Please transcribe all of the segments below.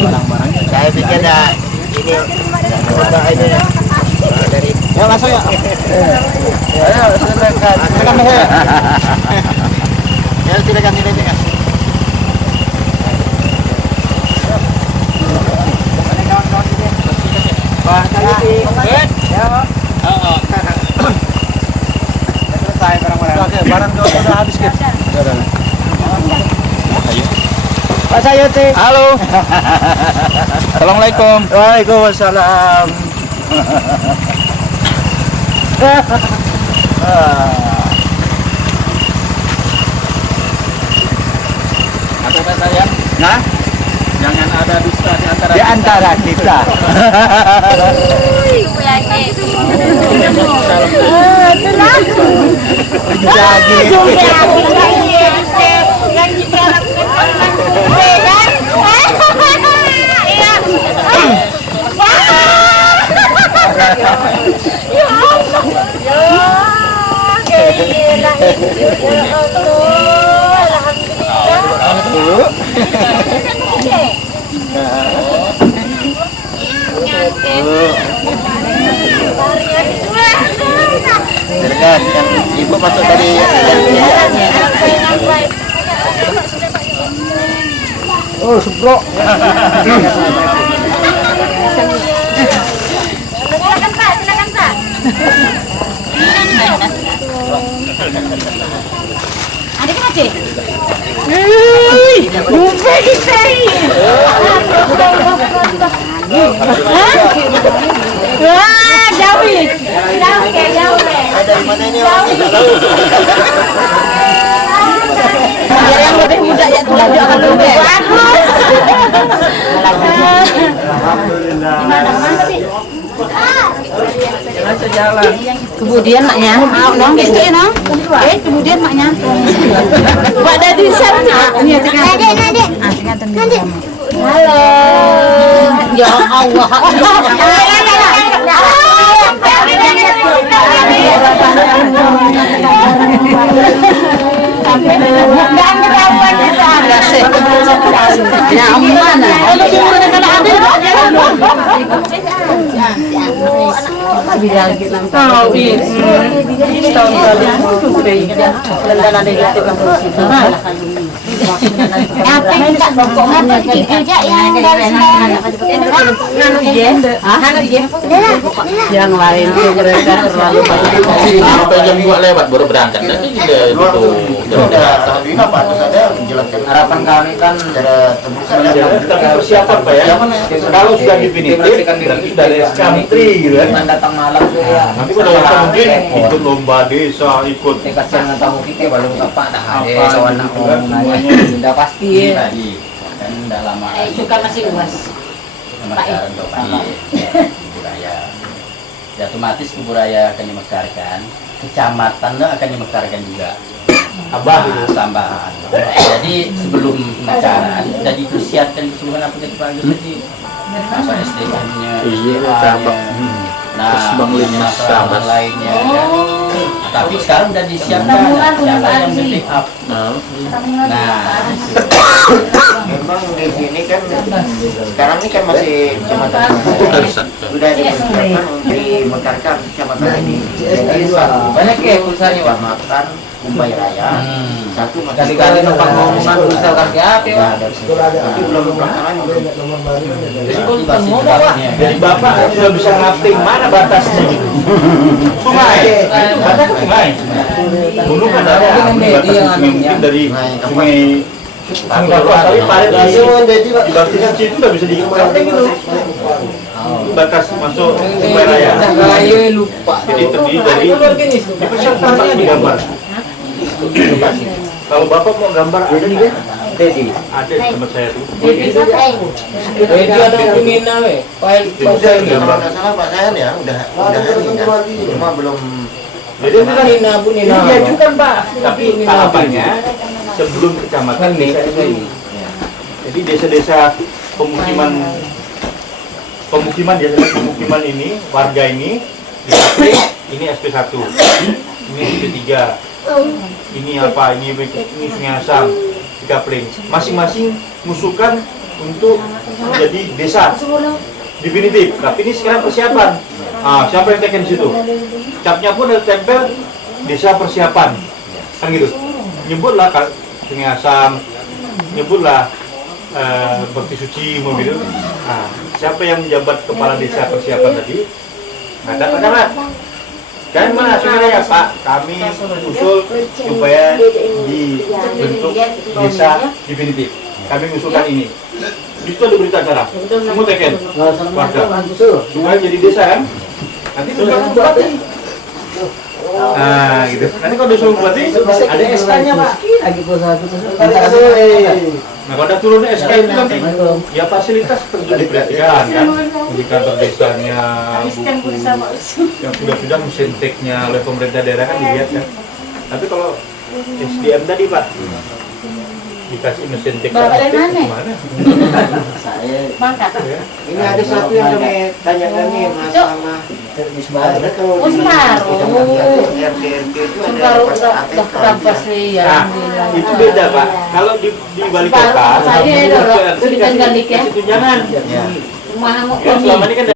barang-barangnya. Saya pikir ada ini dari ya masuk ya. Ayo silakan. Silakan Mas. Ya silakan silakan. Wah, tadi ya. Heeh. Selesai barang-barang. Oke, barang udah habis kan? Udah. Pak Sayuti. Halo. Assalamualaikum. Waalaikumsalam. Apa saya? Nah, Jangan ada dusta di antara kita. Silakan, yang ibu masuk dari oh, subro. Silakan Pak, silakan Pak. Ada kan Cik? Lupa kita. Wah, jauh. Dari mana ini? Yang lebih muda ya belajar akan lebih bagus. jalan. Kemudian maknya, dong gitu ya dong. Kemudian maknya. Pada di sana. Ini adik. Halo. Ya Allah. Ya aman. Yang lain tuh mereka terlalu banyak. Sampai jam 2 lewat baru berangkat. Nanti juga Harapan kami kan persiapan Pak ya. Kalau sudah definitif berarti dari country gitu kan. datang malam tuh ya. Nanti pada waktu mungkin ikut lomba desa, ikut Kasihan tahu kita baru apa dah ada apa kawan gitu aku kan, semuanya. udah pasti tadi kan udah lama Suka masih luas. mekar untuk budaya. Ya otomatis budaya akan dimekarkan, kecamatan akan dimekarkan juga. Abah Tambahan. Jadi sebelum pemekaran sudah dipersiapkan keseluruhan apa kita panggil tadi. Masa SDM-nya, nah, masalah lainnya kan. Tapi sekarang sudah disiapkan siapa yang backup. Nah, memang di sini kan sekarang ini kan masih kecamatan sudah dipersiapkan untuk dimekarkan kecamatan ini. Jadi banyak ya pulsanya Pak makan Umbai Raya. Satu kali-kali numpang ngomongan misalkan kayak apa ya. tapi belum pelaksanaan Jadi Bapak sudah bisa ngerti mana batasnya gitu. Sungai, itu batas sungai. Dulu kan ada batas mungkin dari sungai tapi parit dibataskan situ nggak bisa dikatakan gitu. Batas masuk Umbai Raya. Lupa. Jadi terdiri dari dipersiapkan digambar. Kalau Bapak mau gambar ada nih kan? Ada tempat saya tuh. Jadi ada pimina we. Kalau nggak salah Pak Sayan ya udah ini kan cuma belum Jadi itu kan ini diajukan Pak, tapi tahapannya sebelum kecamatan desa ini. Jadi desa-desa pemukiman ini, warga ini di SP, ini SP1, ini SP3, ini apa, ini Sungai Asam, dikapling. Masing-masing ngusulkan untuk menjadi desa definitif. Tapi ini sekarang persiapan. Siapa yang teken di situ? Capnya pun ada tempel desa persiapan. Kan gitu. Nyebutlah Sungai Asam, nyebutlah Bakti Suci mobil. Siapa yang menjabat kepala desa persiapan tadi? Katakanlah. Kan mana sebenarnya Pak? Kami usul supaya dibentuk desa definitif. Kami usulkan ini. Itu ada berita acara. Semua teken warga supaya jadi desa kan? Nanti sudah bupati. Gitu. Nanti kalau disuruh bupati ada SK-nya Pak. Nah kalau udah turun SK itu kan ya fasilitas tentu diperhatikan kan. Indikator desanya, buku yang sudah mesin teknya oleh pemerintah daerah kan dilihat kan. Tapi kalau SDM tadi Pak dikasih mesin tek gimana? Mangkat. Ini ada satu yang kami tanyakan nih Mas sama ada kalau Oh, Semarang. RT itu ada Itu beda Pak. Kalau di wali kota, kasih tunjangan. Selama ini kan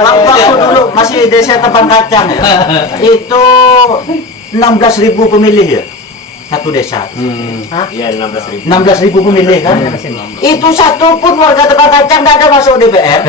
waktu dulu masih desa Tebang Kacang ya. Itu 16.000 pemilih ya. Satu desa. Iya 16.000. 16.000 pemilih kan. Itu satu pun warga Tebang Kacang tidak ada masuk DPR.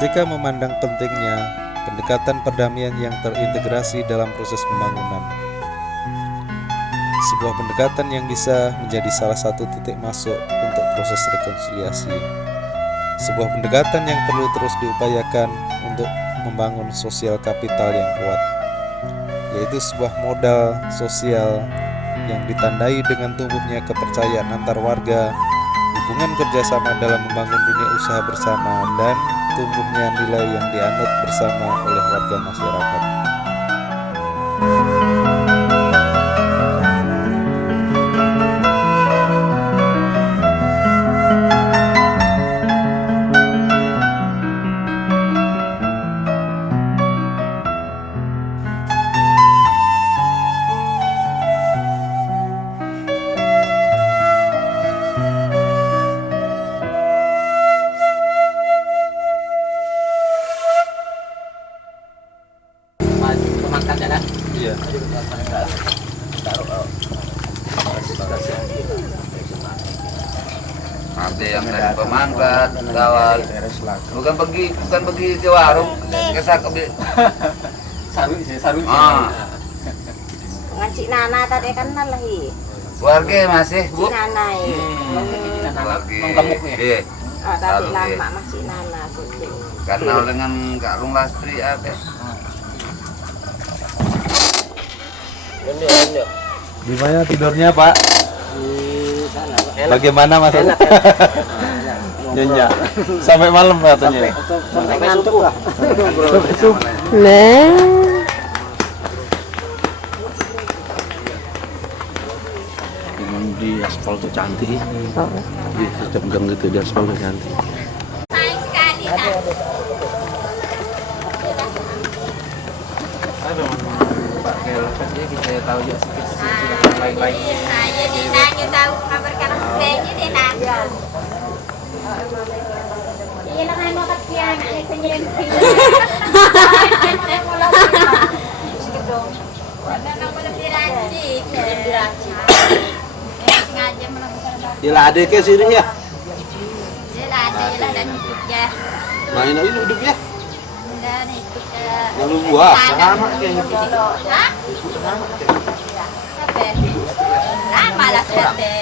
YSTK memandang pentingnya pendekatan perdamaian yang terintegrasi dalam proses pembangunan. Sebuah pendekatan yang bisa menjadi salah satu titik masuk untuk proses rekonsiliasi. Sebuah pendekatan yang perlu terus diupayakan untuk membangun sosial kapital yang kuat, yaitu sebuah modal sosial yang ditandai dengan tumbuhnya kepercayaan antar warga, hubungan kerjasama dalam membangun dunia usaha bersama, dan tumbuhnya nilai yang dianut bersama oleh warga masyarakat. Iya. Ada yang dari pemangkat, kawan. Bukan pergi ke warung, ke sakobi. Saru. Ngancik Nana tadi kan lagi. Warga masih, Bu. Nana ya. Warga. Iya. Oh, tapi lama masih Nana syuting. Kenal dengan Kak Rung Lastri apa? Di mana tidurnya, Pak? Bagaimana Mas? Nyenyak. Sampai malam katanya. Sampai ngantuk lah. Nah, Di aspal tuh cantik. Di setiap gang gitu di aspal tuh cantik. Kita tahu juga lain-lain. Jadi nanya tahu kabar karam sebenya dia nanya. Iya lah kan mau kasih anaknya sendiri. Ada nama lebih rajin. Sengaja melakukan. Dia lah ada ke sini ya. Dia lah ada lah dan hidupnya. Main aja hidupnya. Dan hidupnya. Lalu buah. Sama kayak gitu. Hah? Lama lah sate.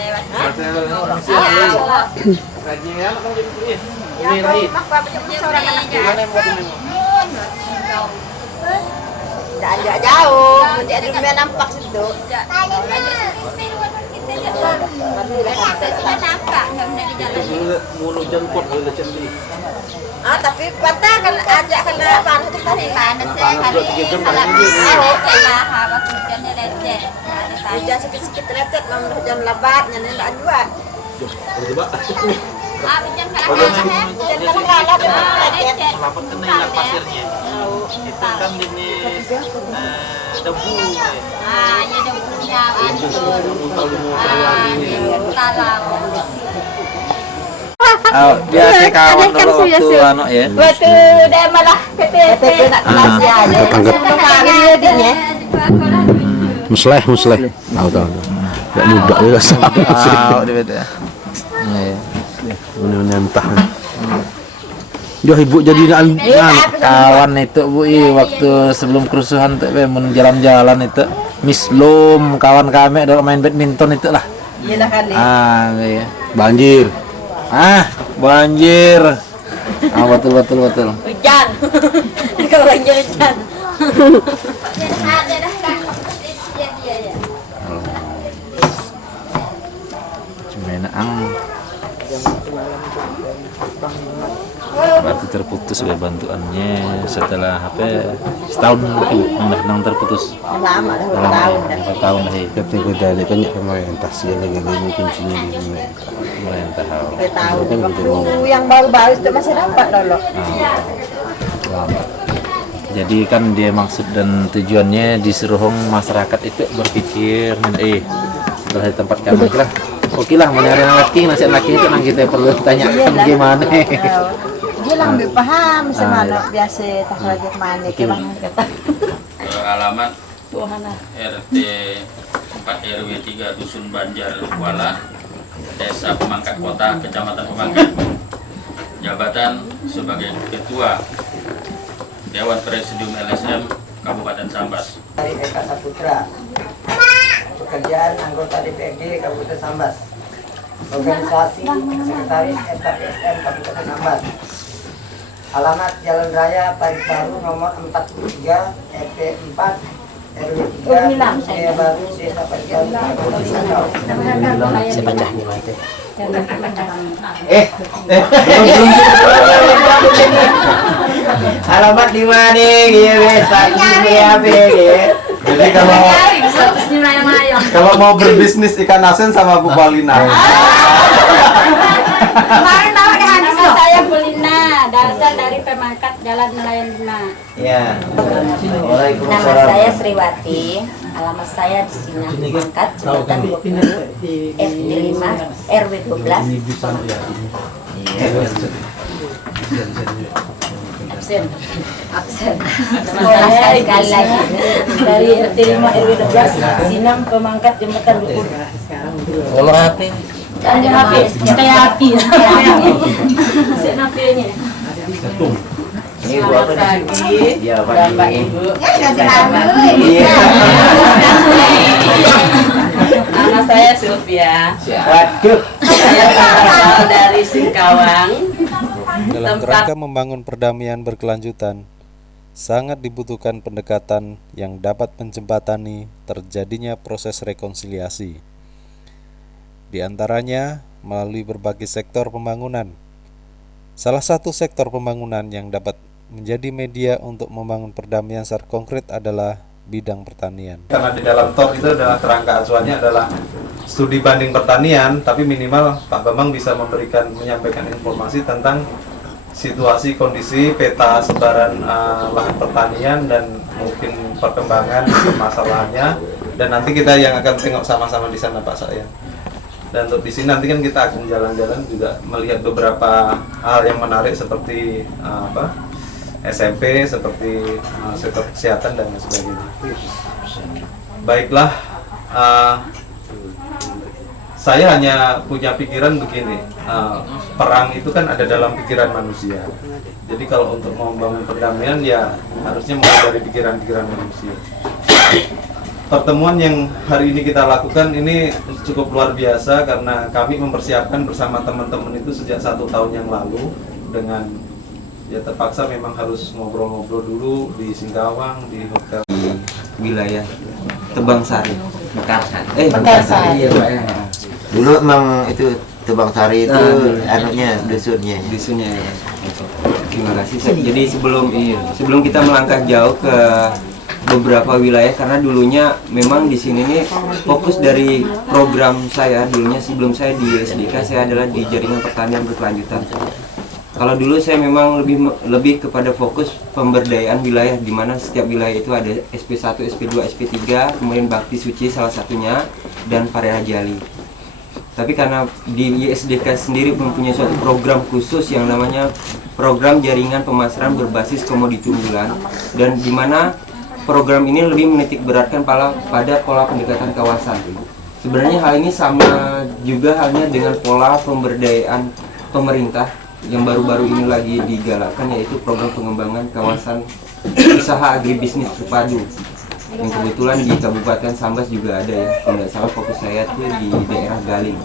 tidak jauh. Dia rumah nampak situ. Mulut jemput ada cendi. Ah, tapi patah kan ajak kena panas itu tadi. Panas ya hari leceh. Hujan sikit-sikit lecet, mau hujan lebat, nyanyi tak jual. Coba. Ah, hujan kalah-kalah ya. Hujan kalah-kalah dia lecet. Kenapa kena ilat pasirnya? Itu kan ini debu. Ah, ya debunya hancur. Ah, talang. Biasa kawan dulu waktu anu ya. Waktu dia malah KTP nak kelas ya. Dia Musleh. Tahu. Gak muda juga sama. Di beda. Iya. Ini entah. Dia ibu jadi Kawan itu Bu waktu sebelum kerusuhan tuh men jalan-jalan itu Miss Lum kawan kami ada main badminton itu lah. Iyalah kali. Iya. banjir. Banjir. Betul. Hujan. Kalau banjir hujan. Ada dah kan. Iya. Cuma berarti terputus ya bantuannya setelah setahun itu undang terputus. Lama dah bertahun dah. 4 tahun dah. Ketika dari banyak pemerintah sih lagi kuncinya di Pemerintah. Bertahun. Waktu yang baru-baru itu masih dapat dulu. Jadi kan dia maksud dan tujuannya disuruh masyarakat itu berpikir setelah di tempat kami lah. Oke lah, mencari laki itu nang kita perlu tanya gimana. Dia lah lebih paham semana biasa tak lagi mana kemana kata. Alamat RT 4 RW 3 Dusun Banjar Kuala, Desa Pemangkat Kota, Kecamatan Pemangkat. Jabatan sebagai Ketua Dewan Presidium LSM Kabupaten Sambas. Dari Eka Saputra. Pekerjaan anggota DPRD Kabupaten Sambas. Organisasi Sekretaris SKPSM Kabupaten Sambas. Alamat Jalan Raya Parit Baru nomor 43 RT 4 RW 3 Saya Baru Desa Parit Baru Kabupaten Sambas. Saya baca nih Mate. Alamat di mana gitu? Jadi kalau mau berbisnis ikan asin sama Bu Balina. Kemarin nama saya Bulina, dasar dari Pemangkat Jalan Nelayan 5. Ya. Nama saya Sriwati, alamat saya di sini Pemangkat, Jembatan 20, FD 5, RW 12. Absen. Nama saya sekali lagi dari RT 5 RW 12, Sinam Pemangkat, Jembatan 20. Kalau HP Jangan HP, api. Senapnya. Ini gua apa nih? Ya, Bapak Ibu. Iya. Nama saya Sylvia. Waduh. Saya berasal dari Singkawang. Dalam kerangka membangun perdamaian berkelanjutan, sangat dibutuhkan pendekatan yang dapat menjembatani terjadinya proses rekonsiliasi. di antaranya melalui berbagai sektor pembangunan. Salah satu sektor pembangunan yang dapat menjadi media untuk membangun perdamaian secara konkret adalah bidang pertanian. Karena di dalam TOR itu adalah kerangka acuannya adalah studi banding pertanian, tapi minimal Pak Bambang bisa menyampaikan informasi tentang situasi, kondisi, peta sebaran lahan pertanian dan mungkin perkembangan masalahnya. Dan nanti kita yang akan tengok sama-sama di sana Pak saya. Dan untuk di sini nanti kan kita akan jalan-jalan juga melihat beberapa hal yang menarik seperti SMP, seperti sektor kesehatan dan sebagainya. Baiklah, saya hanya punya pikiran begini, perang itu kan ada dalam pikiran manusia. Jadi kalau untuk membangun perdamaian ya harusnya mulai dari pikiran-pikiran manusia. Pertemuan yang hari ini kita lakukan ini cukup luar biasa karena kami mempersiapkan bersama teman-teman itu sejak 1 tahun yang lalu dengan ya terpaksa memang harus ngobrol-ngobrol dulu di Singkawang, di hotel wilayah Tebangsari, Mekarsari. Dulu emang itu Tebangsari itu dusunnya. Terima kasih. Jadi sebelum kita melangkah jauh ke beberapa wilayah, karena dulunya memang di sini nih fokus dari program saya dulunya sebelum saya di SDK saya adalah di jaringan pertanian berkelanjutan. Kalau dulu saya memang lebih kepada fokus pemberdayaan wilayah, di mana setiap wilayah itu ada SP1, SP2, SP3, kemudian Bakti Suci salah satunya, dan Pareha Jali. Tapi karena di ISDK sendiri mempunyai suatu program khusus yang namanya program jaringan pemasaran berbasis komoditi unggulan, dan di mana program ini lebih menitik beratkan pada pola pendekatan kawasan. Sebenarnya hal ini sama juga halnya dengan pola pemberdayaan pemerintah yang baru-baru ini lagi digalakkan, yaitu program pengembangan kawasan usaha agribisnis terpadu yang kebetulan di Kabupaten Sambas juga ada ya. Kalau tidak salah fokus saya tuh di daerah Galing.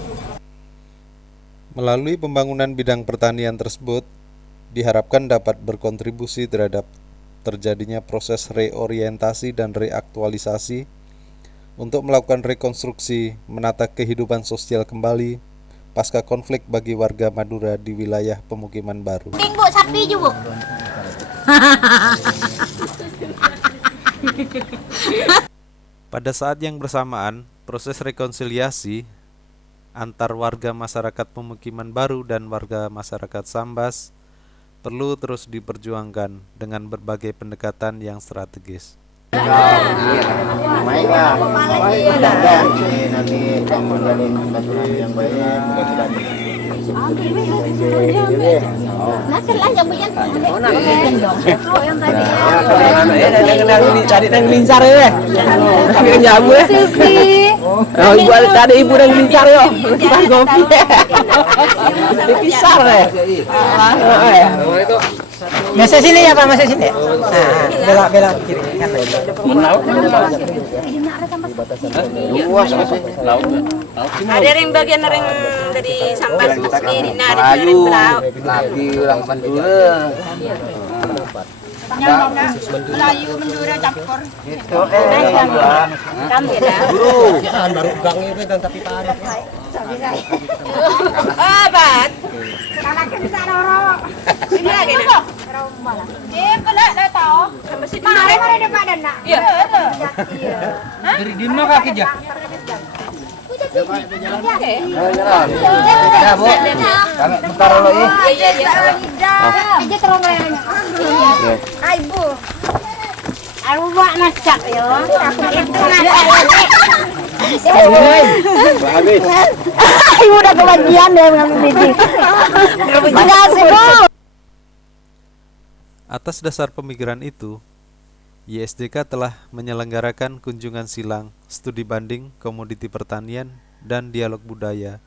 Melalui pembangunan bidang pertanian tersebut diharapkan dapat berkontribusi terhadap terjadinya proses reorientasi dan reaktualisasi untuk melakukan rekonstruksi menata kehidupan sosial kembali pasca konflik bagi warga Madura di wilayah pemukiman baru. Bu, sapi juga. Pada saat yang bersamaan, proses rekonsiliasi antar warga masyarakat pemukiman baru dan warga masyarakat Sambas perlu terus diperjuangkan dengan berbagai pendekatan yang strategis. Tadi ibu dan lincar yo. Dipisar ya. Masuk sini ya Pak, masuk sini. Nah, bela kiri kan. Ada yang bagian yang dari sampai di Dina ada yang belau. Lagi ulang Madura. Melayu Madura campur. Itu Kamu ya. Guru. Baru gang itu gang tapi padat. Obat. Anak bisa dorong. Ini lagi nak. Eh, kena dah tahu. Masih di Mari depan dan nak. Iya. Dari di mana kaki jak? Ya, Bu. Kami bentar dulu ya. Iya. Aja terong lelenya. Hai, Bu. Aku buat masak ya. Itu Habis. Ibu udah kebagian deh ngambil meeting. Terima kasih, Bu. Atas dasar pemikiran itu, ISDK telah menyelenggarakan kunjungan silang, studi banding, komoditi pertanian, dan dialog budaya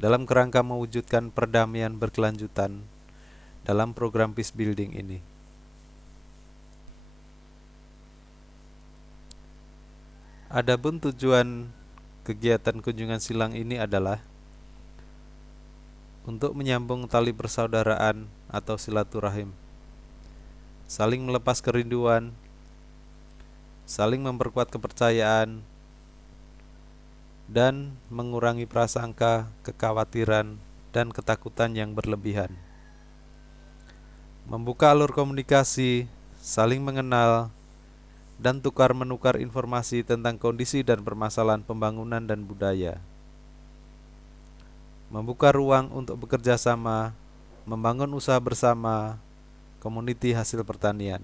dalam kerangka mewujudkan perdamaian berkelanjutan dalam program peace building ini. Adapun tujuan kegiatan kunjungan silang ini adalah untuk menyambung tali persaudaraan atau silaturahim, saling melepas kerinduan, saling memperkuat kepercayaan, dan mengurangi prasangka, kekhawatiran, dan ketakutan yang berlebihan. Membuka alur komunikasi, saling mengenal, dan tukar-menukar informasi tentang kondisi dan permasalahan pembangunan dan budaya. Membuka ruang untuk bekerja sama, membangun usaha bersama, community hasil pertanian.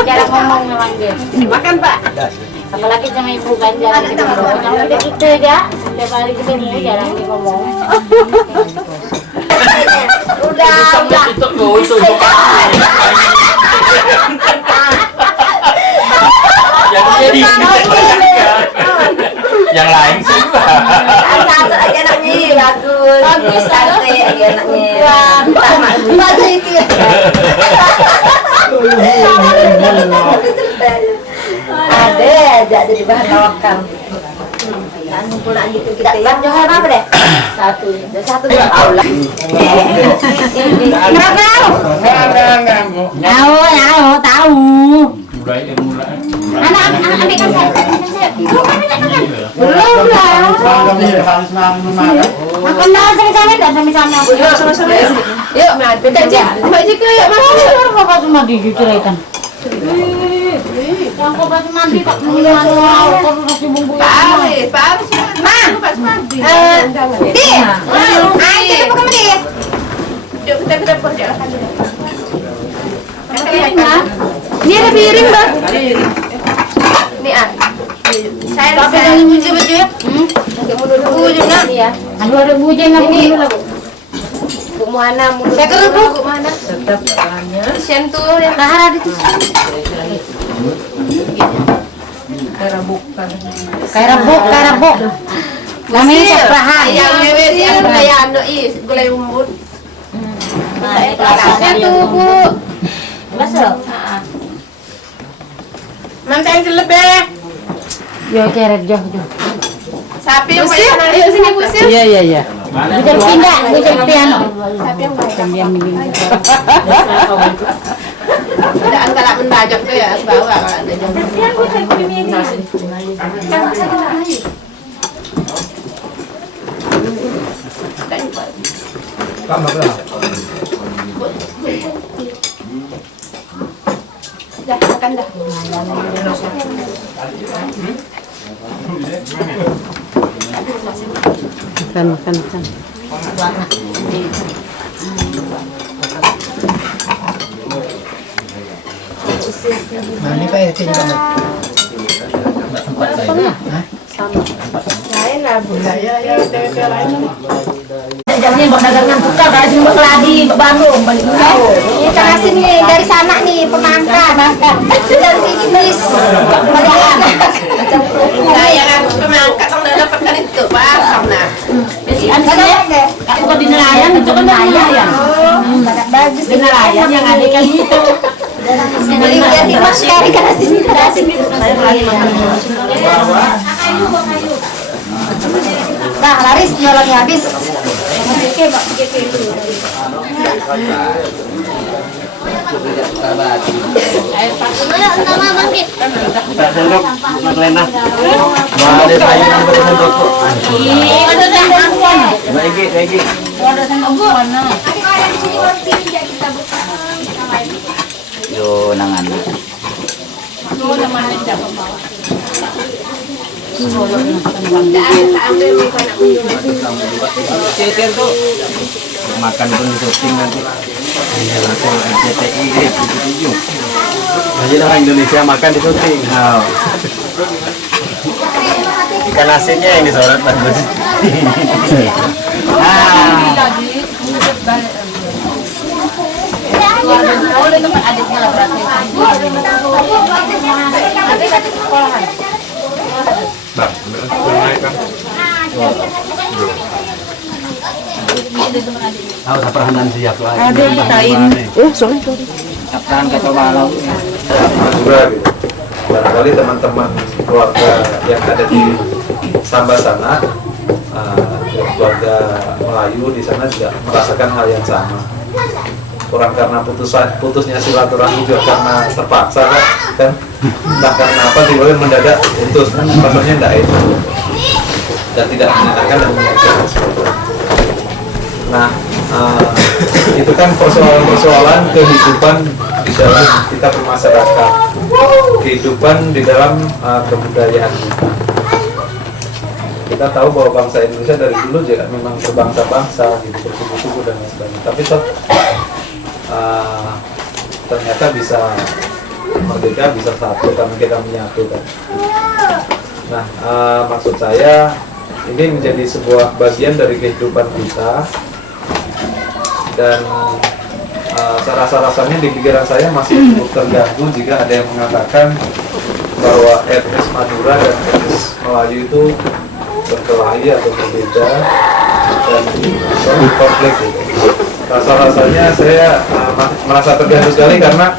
Jarang ngomong memang dia. Makan Pak. Apalagi sama ibu kan jarang kita ngomong. Yang udah gitu ya, setiap hari ketemu jarang dia ngomong. Udah. Yang lain sih satu aja anaknya bagus. Bagus santai aja anaknya. Masih itu. Ada aja jadi bahan tawakal. Kan ngumpulin gitu kita ya. Johan apa deh? Satu Allah. Tahu tahu. mulai. Anak-anak ambilkan saya. Belum lah. Makan dah sama-sama dan sama-sama. Sama-sama. Yuk, kita aja. Mbak Jika yuk makan. Bapak cuma digigit ikan. Yang kau kasih mandi tak mengenal, kau kasih bumbu. piring, Bang. Nih, ah. Saya baju ya. Baju nak. Ya. Anu ada bujen nak ini. Bu mana? Saya kerupuk. Bu mana? Sian tuh yang kahar itu. Kayak rabuk. Namanya saprahan. Yang mewe si anu kayak anu gulai umbut. Saya tuh, Bu. Masuk. Mantan celebeh. Yo keret jauh. Sapi yang paling ayo sini Bu Sil. Iya. Bukan pindah, bukan piano. Sapi yang paling. Sambil minum. Ada antara mendajak tuh ya bawa kalau ada jam. Dah makan dah. Makan. Ini kayak tinggal. Lain lah budaya ya TW lain. Jangan buat dagangan tukar dari sini buat keladi, buat Bandung, balik jauh. Ini cara sini dari sana nih pemangkat. Dari sini bis. Nah yang aku pemangkat udah dapatkan itu pasang nah. Besian sih. Aku di nelayan itu kan nelayan. Bagus Di nelayan yang ada kan itu. Beli udah di mas kali kan sini Nah, laris nyolongnya habis. Yo nangan. Makan pun syuting nanti. Langsung RCTI 77. Jadi orang Indonesia makan di syuting. Ikan asinnya yang disorot bagus. Tahu saprahan siap lah. Ada yang patain. Sorry. Saprahan kacau balau. Madura gitu. Barangkali teman-teman keluarga yang ada di Samba sana, keluarga Melayu di sana juga merasakan hal yang sama. Kurang karena putusnya silaturahmi juga karena terpaksa kan, entah karena apa tiba-tiba mendadak putus kan, rasanya tidak itu dan tidak menyenangkan dan menyakitkan. Nah, itu kan persoalan kehidupan di dalam kita bermasyarakat, kehidupan di dalam kebudayaan kita. Kita tahu bahwa bangsa Indonesia dari dulu juga memang berbangsa-bangsa, gitu, bersuku-suku dan lain sebagainya. Tapi ternyata bisa merdeka, bisa satu karena kita menyatukan. Nah, maksud saya ini menjadi sebuah bagian dari kehidupan kita. Dan rasa-rasanya di pikiran saya masih cukup terganggu jika ada yang mengatakan bahwa etnis Madura dan etnis Melayu itu berkelahi atau berbeda dan konflik gitu. Rasa-rasanya saya merasa terganggu sekali karena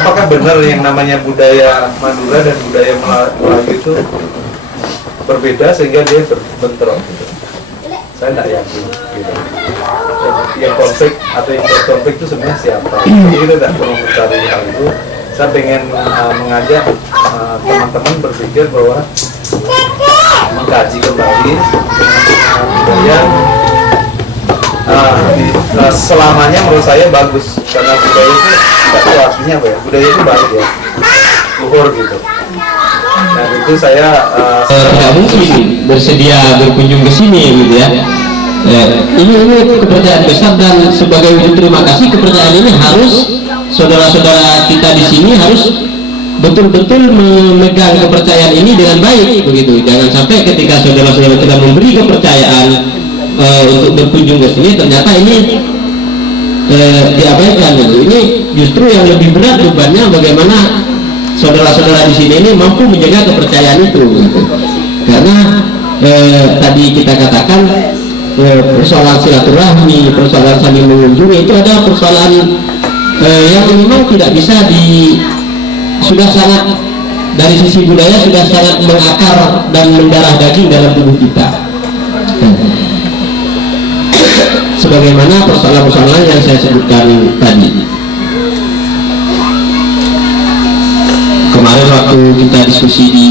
apakah benar yang namanya budaya Madura dan budaya Melayu itu berbeda sehingga dia bentrok gitu. Saya tidak yakin gitu. Yang konflik atau yang berkonflik itu sebenarnya siapa? Jadi kita tidak perlu mencari hal itu. Saya ingin mengajak teman-teman berpikir bahwa mengkaji kembali budaya selamanya menurut saya bagus karena budaya itu itu artinya apa ya? Budaya itu baik ya, luhur gitu. Nah itu saya tidak mungkin bersedia berkunjung ke sini gitu ya. Ini kepercayaan besar dan sebagai wujud terima kasih kepercayaan ini harus saudara-saudara kita di sini harus betul-betul memegang kepercayaan ini dengan baik begitu. Jangan sampai ketika saudara-saudara kita memberi kepercayaan untuk berkunjung ke sini ternyata ini diabaikan gitu. Ini justru yang lebih berat bebannya bagaimana saudara-saudara di sini ini mampu menjaga kepercayaan itu gitu. Karena tadi kita katakan persoalan silaturahmi, persoalan saling mengunjungi itu adalah persoalan yang memang tidak bisa sudah sangat dari sisi budaya sudah sangat mengakar dan mendarah daging dalam tubuh kita. Sebagaimana persoalan-persoalan yang saya sebutkan tadi. Kemarin waktu kita diskusi di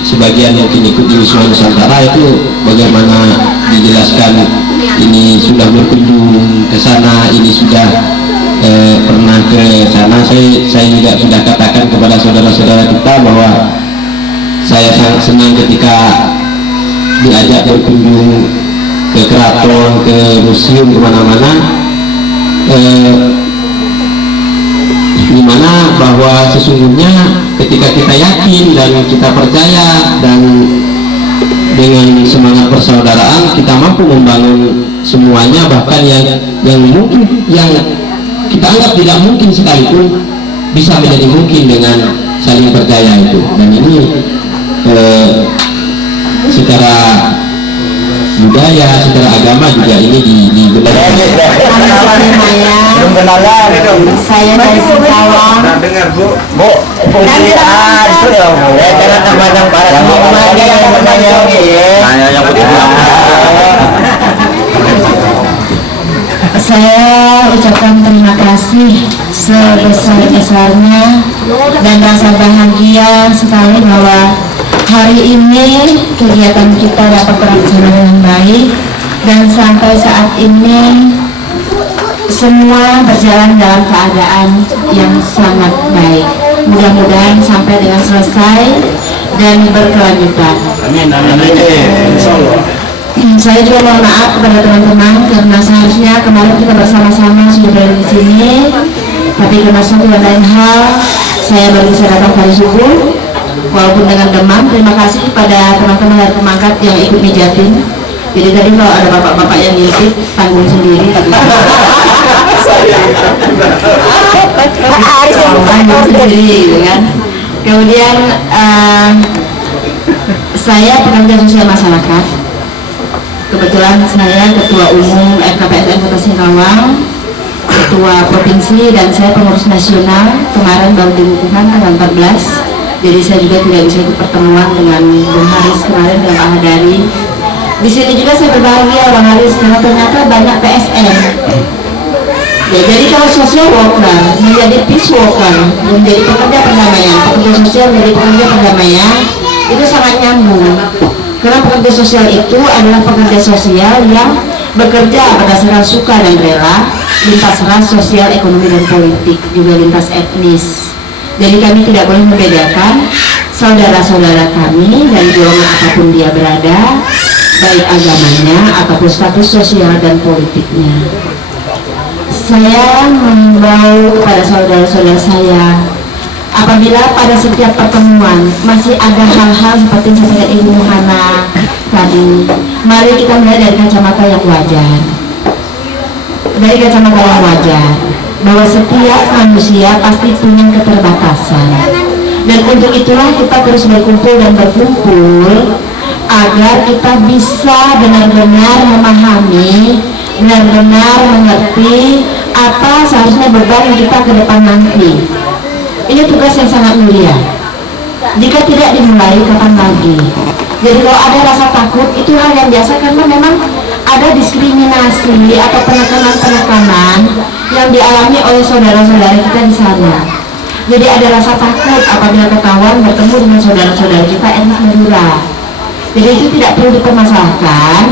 sebagian mungkin ikut di Wisma Nusantara itu bagaimana dijelaskan ini sudah berkunjung ke sana, ini sudah pernah ke sana. Saya juga sudah katakan kepada saudara-saudara kita bahwa saya sangat senang ketika diajak berkunjung ke keraton, ke museum, kemana-mana, dimana bahwa sesungguhnya ketika kita yakin dan kita percaya dan dengan semangat persaudaraan kita mampu membangun semuanya, bahkan yang mungkin yang kita anggap tidak mungkin sekalipun bisa menjadi mungkin dengan saling percaya itu. Dan ini secara budaya, secara agama juga ini dibenarkan. Saya dari Singkawang. Dengar Bu, jangan memandang para yang Saya ucapkan terima kasih sebesar-besarnya dan rasa bahagia sekali bahwa hari ini kegiatan kita dapat berjalan dengan baik dan sampai saat ini semua berjalan dalam keadaan yang sangat baik. Mudah-mudahan sampai dengan selesai dan berkelanjutan. Amin, amin. Saya juga mohon maaf kepada teman-teman karena seharusnya kemarin kita bersama-sama sudah berada di sini, tapi karena satu dan lain hal saya baru bisa datang hari subuh walaupun dengan demam. Terima kasih pada teman-teman dari pemangkat yang ikut mijatin. Jadi tadi kalau ada bapak-bapak yang ngintip tanggung sendiri, tapi tanggung sendiri gitu kan. Kemudian saya pekerja sosial masyarakat. Kebetulan saya Ketua Umum FKPSN Kota Singkawang, Ketua Provinsi, dan saya pengurus nasional. Kemarin baru diumumkan tanggal 14. Jadi saya juga tidak bisa ikut pertemuan dengan Bung Haris kemarin dengan Pak Hadari. Di sini juga saya berbahagia Bang Haris karena ternyata banyak PSN. Ya, jadi kalau social worker menjadi peace worker, menjadi pekerja perdamaian, pekerja sosial menjadi pekerja perdamaian, itu sangat nyambung. Karena pekerja sosial itu adalah pekerja sosial yang bekerja berdasarkan suka dan rela, lintas ras, sosial, ekonomi, dan politik, juga lintas etnis. Jadi kami tidak boleh membedakan saudara-saudara kami dari golongan apapun dia berada, baik agamanya ataupun status sosial dan politiknya. Saya mengimbau kepada saudara-saudara saya, apabila pada setiap pertemuan masih ada hal-hal seperti yang saya Ibu Hana tadi, mari kita melihat dari kacamata yang wajar. Dari kacamata yang wajar, bahwa setiap manusia pasti punya keterbatasan. Dan untuk itulah kita terus berkumpul dan berkumpul agar kita bisa benar-benar memahami, benar-benar mengerti apa seharusnya beban kita ke depan nanti. Ini tugas yang sangat mulia. Jika tidak dimulai, kapan lagi? Jadi kalau ada rasa takut, itu hal yang biasa karena memang ada diskriminasi atau penekanan-penekanan yang dialami oleh saudara-saudara kita di sana. Jadi ada rasa takut apabila ketahuan bertemu dengan saudara-saudara kita etnis Madura. Jadi itu tidak perlu dipermasalahkan,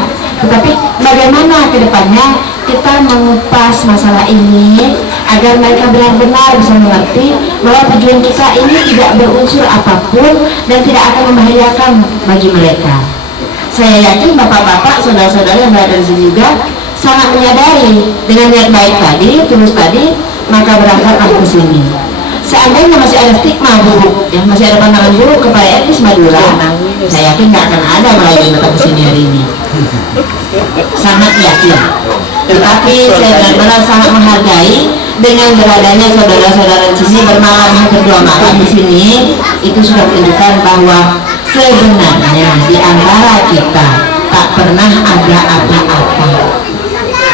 tetapi bagaimana ke depannya kita mengupas masalah ini agar mereka benar-benar bisa mengerti bahwa tujuan kita ini tidak berunsur apapun dan tidak akan membahayakan bagi mereka. Saya yakin bapak-bapak, saudara-saudara yang berada di sini juga sangat menyadari dengan niat baik tadi, tulus tadi, maka berangkatlah ke sini. seandainya masih ada stigma buruk, ya masih ada pandangan buruk kepada etnis Madura, saya yakin nggak akan ada Melayu yang datang ke sini hari ini. Sangat yakin. Tetapi saya benar-benar sangat menghargai dengan beradanya saudara-saudara di sini bermalam hampir 2 malam di sini, itu sudah menunjukkan bahwa sebenarnya di antara kita tak pernah ada apa-apa.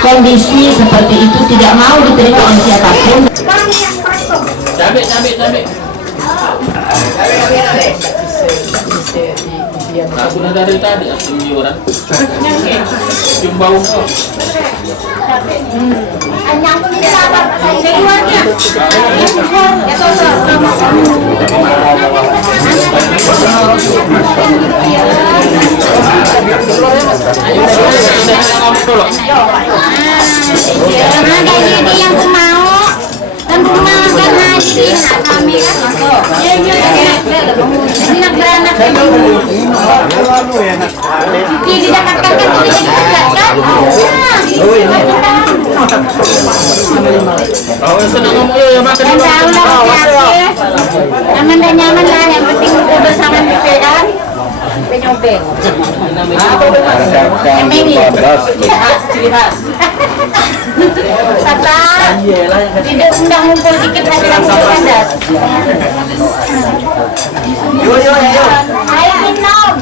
Kondisi seperti itu tidak mau diterima oleh siapapun. Cabe. Aku dah dari tadi asing orang. Cium bau. Yang aku mau kan rumah kan haji nak kami kan ini nak beranak di Jakarta kan nyaman dan nyaman lah, yang penting udah bersama pikiran penyobeng ini ciri khas kata tidak undang ngumpul dikit aja langsung kandas. Yo ayo minum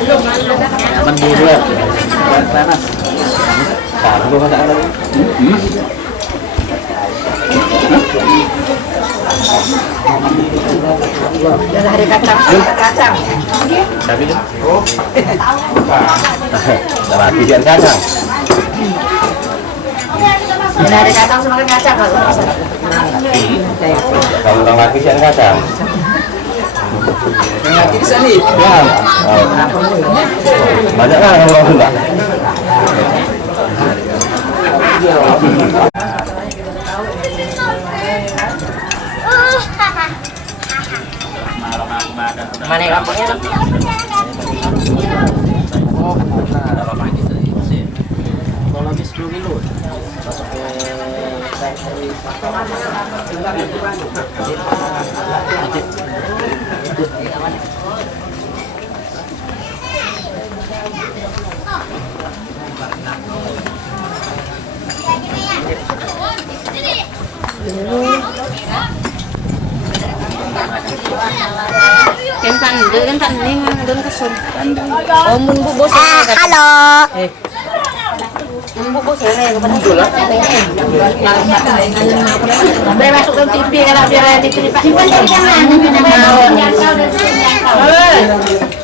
Nyaman dulu ya, panas. Tahu masakan tadi. Dan hari kacang. Tapi kan? Oh. Sama isian kacang. Dan hari kacang semakin kacang kalau Kalau orang laki isian kacang. Laki bisa nih. Ya. Banyak lah orang Sunda. mana yang kampungnya? Kalau habis 10 kilo. Kentan ini doon kesun. Oh, mun bu bos. Halo. Mun bu bos ini kebetulan. Boleh masuk ke TV kalau biar di TV. Simpan di tangan.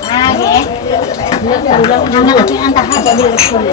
Ah, ya. Anak aku antah aja di lekol.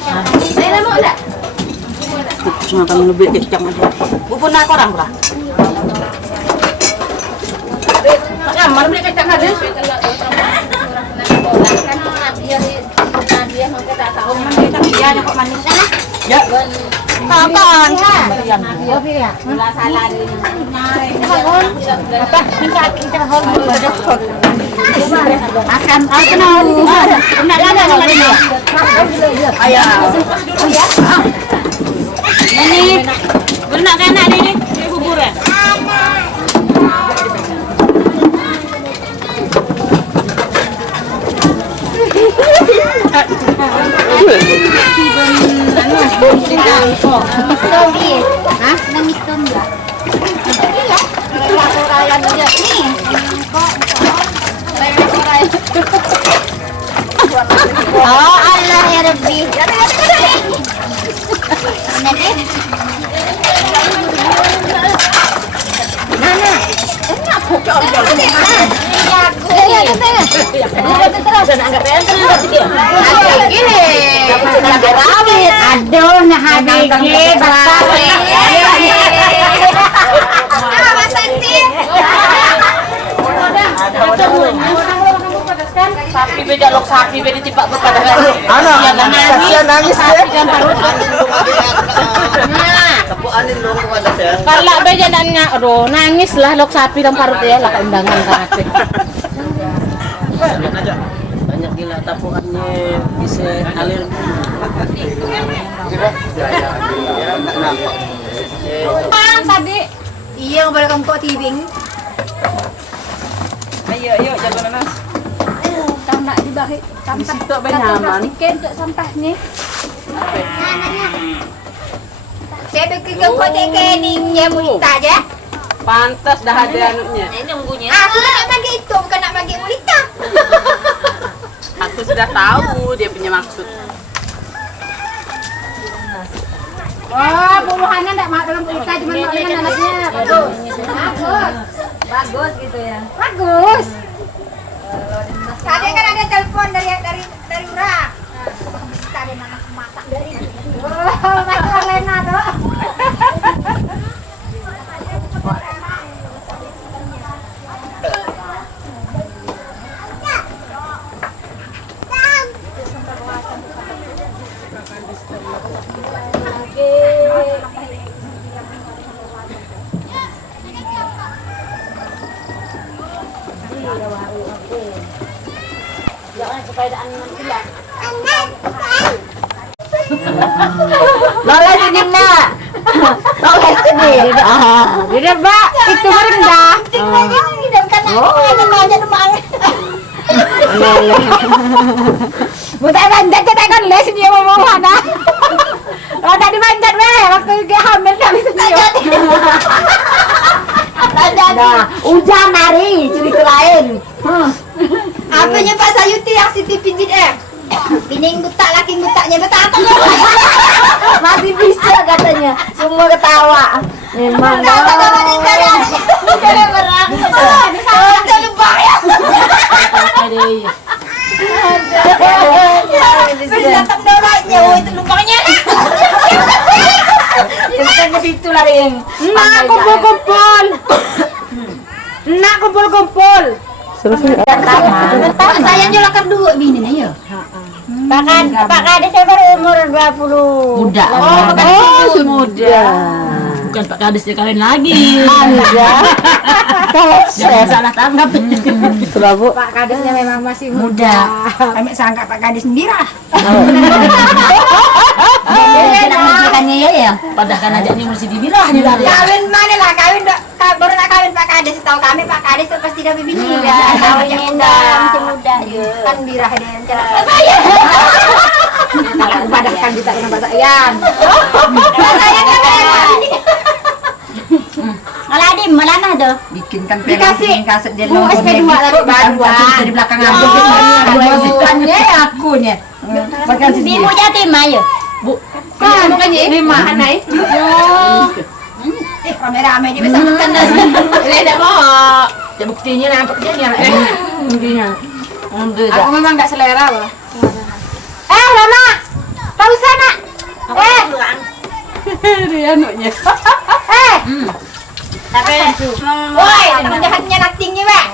kan? Saya mau enggak? Cuma kami lebih kecap aja. Bubur nak orang berapa? Ya, mana beli kecap ada? Ya. Kapan? Makan. Ini benar kan ini bubur ya? Oh Allah ya Rabbi. Aduh, nah habis sapi beda lok sapi beda tipak kepada kasihan nangis ya kalau beda nanya aduh nangis lah lok sapi dan parut ya lah undangan kafe banyak gila tapuannya bisa alergi tadi Iya, kepada kamu kok tibing. ayo jaga nanas tak dibagi sampah untuk benyaman untuk sampahnya Saya bikin kau tekniknya mulita aja. pantas dah ada anaknya Ini nunggunya. Aku nak bagi itu, bukan nak bagi mulita. aku sudah tahu dia punya maksud Wah, puluhannya enggak mak dalam mulita cuma mak dengan anaknya. Bagus gitu ya. Bagus. Tadi kan ada telepon dari Ura. Tadi mama masak dari. Oh, masak Lena tuh. jangan sepedaan nanti lah Lola sini nak. Lola sini. Jadi mbak itu rendah. Oh, banyak demang. Bukan manjat kita kan les dia mau mana. Oh tadi manjat weh waktu dia hamil kami sendiri. Nah, hujan hari cerita lain. Apanya Pak Sayuti yang Siti pijit Pining buta laki butaknya betapa masih bisa katanya semua ketawa memang kumpul saya nyolakan dulu bini ya. Pak Kades baru umur 20. muda muda bukan Pak Kades dia kawin lagi jangan salah tanggap Pak Kadesnya memang masih muda. Kami sangka Pak Kades sendiri. ya padahal kan ajaknya mesti dibirah Kawin mana lah kawin baru nak kawin Pak Kades tahu kami Pak Kades itu pasti dah bini ya kawinnya muda kan birah dia yang cerah saya tak padahkan kita kena pasayan pasayan malah di mana tuh bikinkan dikasih kaset dia logo SP2 baru dari belakang aja bukannya akunya di mau Jatim ayo Bu kan lima anak rame-rame dia bisa makan nasi. Ini ada mau. Ya buktinya nampaknya nih. Buktinya. Aku memang enggak selera, Pak. Mama. Tahu sana. Dia anaknya. Tapi woi, jahatnya naktingnya, Pak.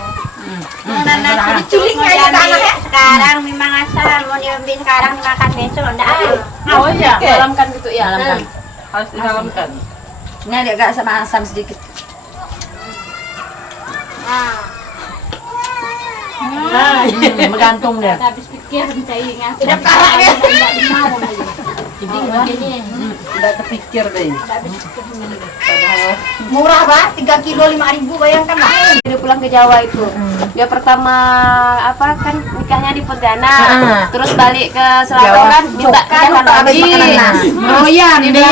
Diculik aja tanah ya. Sekarang memang asal mau diambil sekarang dimakan besok enggak. Oh iya, dalamkan gitu ya, dalamkan. Harus didalamkan. Ini agak sama asam sedikit. Bergantung dia. Habis pikir mencainya. Udah kalah ya. Jadi begini. Udah kepikir deh. Murah, Pak. 3 kilo 5.000, bayangkan, Pak. Dia pulang ke Jawa itu. Dia pertama apa kan nikahnya di Pontianak. Terus balik ke Selatan kan minta nikah lagi. Oh iya, dia.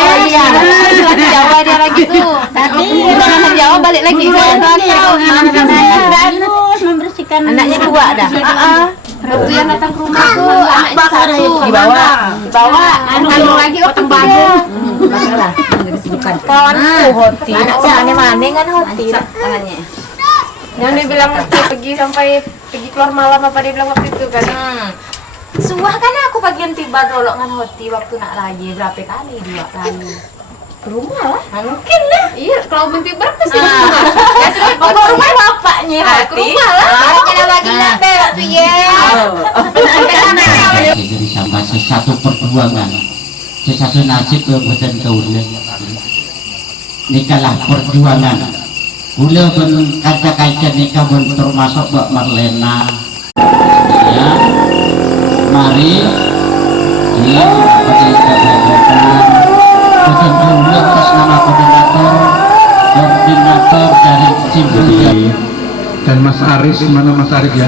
Ke Jawa dia lagi tuh. Tapi ke Jawa balik lagi ke Terus membersihkan anaknya 2 dah. Waktu yang datang ke rumah tuh anaknya 1 dibawa anu lagi potong baju. Kawanku Hoti. Anaknya aneh-aneh kan Hoti. Tangannya. Yang dia bilang pergi sampai pergi keluar malam apa dia bilang waktu itu kan. Suah kan aku bagian tiba dolongan Hoti waktu nak lagi berapa kali 2 kali. Ke rumah lah. Mungkin lah. Iya, kalau mimpi berapa sih rumah? Ya sudah ke rumah bapaknya Hoti. Ke rumah lah. Kita bagi lape waktu ya. Jadi sampai sesatu perjuangan, sesatu nasib kebuatan kaulah. Nikalah perjuangan. Gula pun kaca-kaca nikah pun termasuk Mbak Marlena. Ya, mari ini bukan gula atas nama koordinator dari Cimbudi. Dan Mas Aris, mana Mas Aris ya?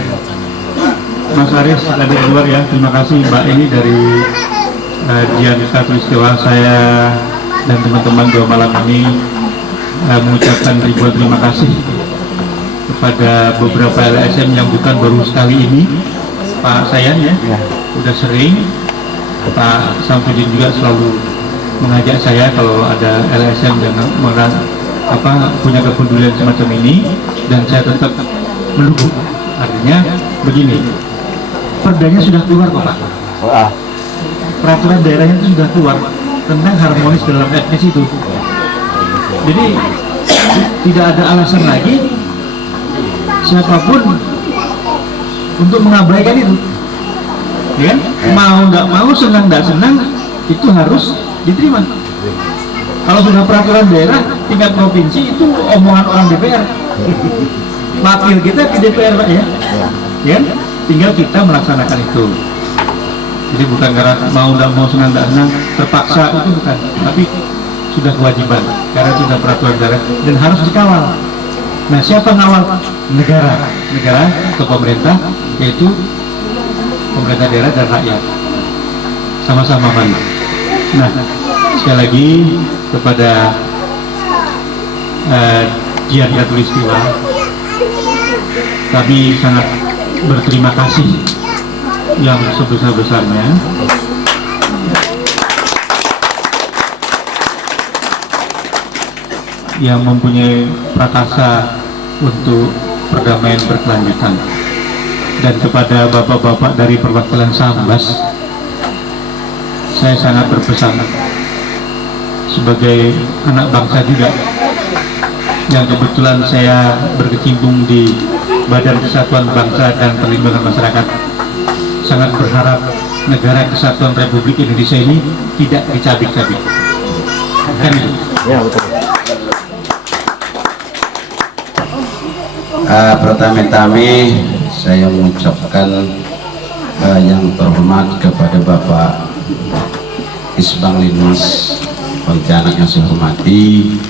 Mas Aris ada di luar ya. Terima kasih Mbak ini dari Dian Katulistiwa. Saya dan teman-teman 2 malam ini mengucapkan ribuan terima kasih kepada beberapa LSM yang bukan baru sekali ini. Pak Sayan ya, udah sering. Pak Samsudin juga selalu mengajak saya kalau ada LSM yang punya kepedulian semacam ini, dan saya tetap mendukung. Artinya begini, perdanya sudah keluar kok Pak. Peraturan daerahnya itu sudah keluar tentang harmonis dalam etnis itu. Jadi tidak ada alasan lagi siapapun untuk mengabaikan itu, ya kan? Mau nggak mau, senang nggak senang, itu harus diterima. Kalau sudah peraturan daerah tingkat provinsi itu omongan orang DPR. Wakil kita di DPR Pak ya, ya, tinggal kita melaksanakan itu. Jadi bukan karena mau nggak mau, senang nggak senang, terpaksa, itu bukan, tapi sudah kewajiban karena sudah peraturan daerah dan harus dikawal. Nah, siapa ngawal? Negara atau pemerintah, yaitu pemerintah daerah dan rakyat, sama-sama mari. Nah, sekali lagi kepada Dian Katulistiwa, kami sangat berterima kasih yang sebesar-besarnya yang mempunyai prakasa untuk perdamaian berkelanjutan. Dan kepada bapak-bapak dari perwakilan Sambas, saya sangat berpesan sebagai anak bangsa juga, yang kebetulan saya berkecimpung di Badan Kesatuan Bangsa dan Perlindungan Masyarakat, sangat berharap negara kesatuan Republik Indonesia ini tidak dicabik-cabik. Kan itu? Ya, betul. Pertama-tama saya mengucapkan yang terhormat kepada Bapak Isbang Linmas Pontianak yang saya hormati,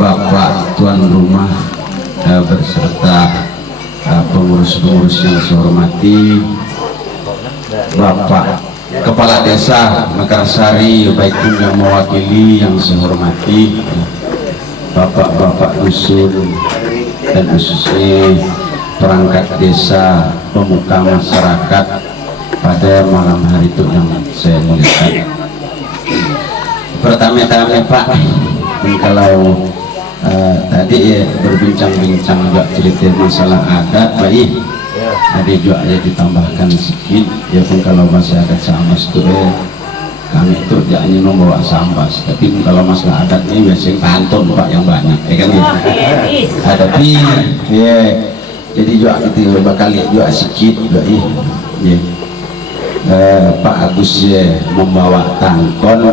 Bapak Tuan Rumah berserta pengurus-pengurus yang saya hormati, Bapak Kepala Desa Mekarsari baikpun yang mewakili yang saya hormati, Bapak-bapak dusun dan khususnya perangkat desa, pemuka masyarakat pada malam hari itu yang saya muliakan. Pertama-tama Pak, kalau tadi ya berbincang-bincang juga cerita masalah adat, baik ada juga ya ditambahkan sedikit ya pun kalau masyarakat Sambas itu kami itu jangan membawa sambas, tapi kalau masalah adat ini biasanya kantong Pak yang banyak ya kan ya. Tapi ya jadi juga kita bakal lihat juga sedikit juga ya. Pak Agus ya membawa tangkon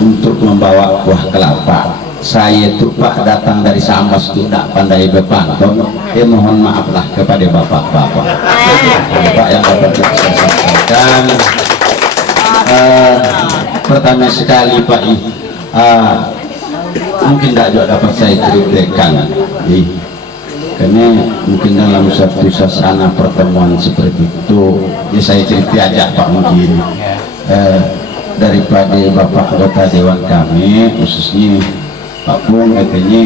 untuk membawa buah kelapa. Saya itu Pak datang dari Sambas itu tidak pandai berpantun, mohon maaflah kepada bapak-bapak. Pak yang dapat saya sampaikan, pertama sekali Pak mungkin tidak juga dapat saya ceritakan, karena mungkin dalam satu suasana pertemuan seperti itu, ya saya cerita aja Pak mungkin. Daripada Bapak anggota Dewan kami, khususnya Pak Pung katanya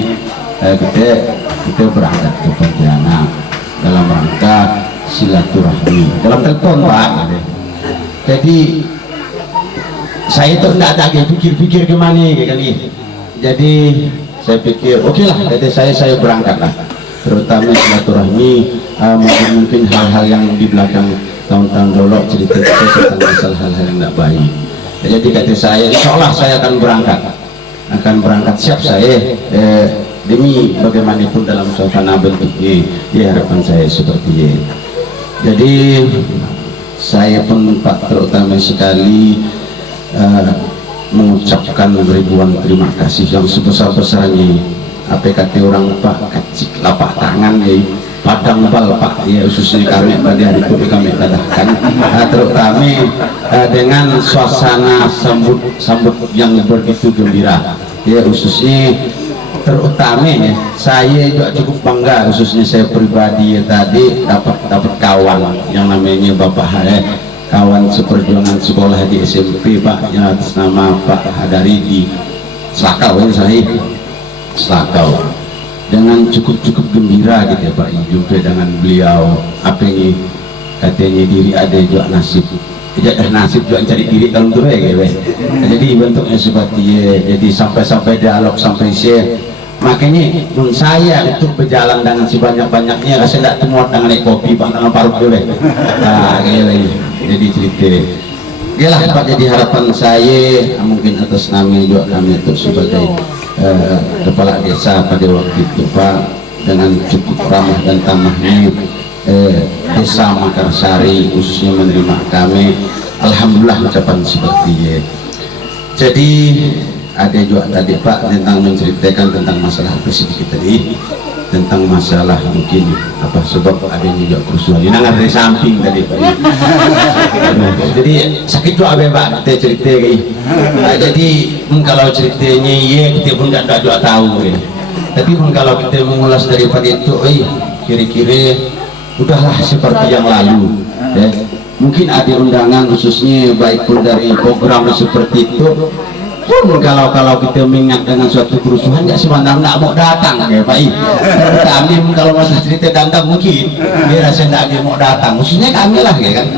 kita berangkat ke Pontianak dalam rangka silaturahmi dalam telepon Pak. Jadi saya itu tidak ada pikir-pikir kemana kan nih. Jadi saya pikir oke lah, jadi saya berangkat lah, terutama silaturahmi. Mungkin hal-hal yang di belakang tahun-tahun dulu cerita tentang masalah hal-hal yang tidak baik. Jadi kata saya, insya Allah saya akan berangkat siap saya demi bagaimanapun dalam suasana bentuknya, ya harapan saya seperti itu. Jadi saya pun Pak terutama sekali mengucapkan ribuan terima kasih yang sebesar-besarnya. Apa kata orang Pak, kacik lapak tangan padang bal Pak, ya khususnya kami pada hari itu kami dadahkan, terutama dengan suasana sambut yang begitu gembira, ya khususnya terutama ya, saya juga cukup bangga, khususnya saya pribadi ya, tadi dapat kawan yang namanya Bapak kawan seperjuangan sekolah di SMP Pak, yang atas nama Pak Hadari di Selakau ya, saya Selakau dengan cukup gembira gitu ya Pak, jumpa dengan beliau. Apa ini katanya diri ada juga nasib juga cari diri dalam tuh ya gitu. Jadi bentuknya seperti ya, jadi sampai dialog sampai saya makanya saya itu berjalan dengan sebanyak-banyaknya rasa tidak temuan dengan kopi Pak, dengan parut dulu nah gitu. Jadi cerita yalah Pak, jadi harapan saya mungkin atas nama juga kami itu sebagai kepala desa pada waktu itu Pak, dengan cukup ramah dan tamahnya desa Makarsari khususnya menerima kami, alhamdulillah ucapan seperti ya. Jadi ada juga tadi Pak tentang menceritakan tentang masalah sedikit tadi, tentang masalah mungkin apa sebab adanya juga kerusuhan ini dari samping tadi Pak. Jadi sakit juga Pak kita cerita jadi kalau ceritanya iya kita pun tidak juga tahu tapi pun kalau kita mengulas daripada itu kira-kira udahlah seperti yang lalu ya. Mungkin ada undangan khususnya baik pun dari program seperti itu pun kalau kita mengingat dengan suatu kerusuhan ya sebenarnya nggak mau datang ya Pak. Kami kalau masa cerita dandang mungkin dia rasa nggak mau datang, khususnya kami lah ya kan.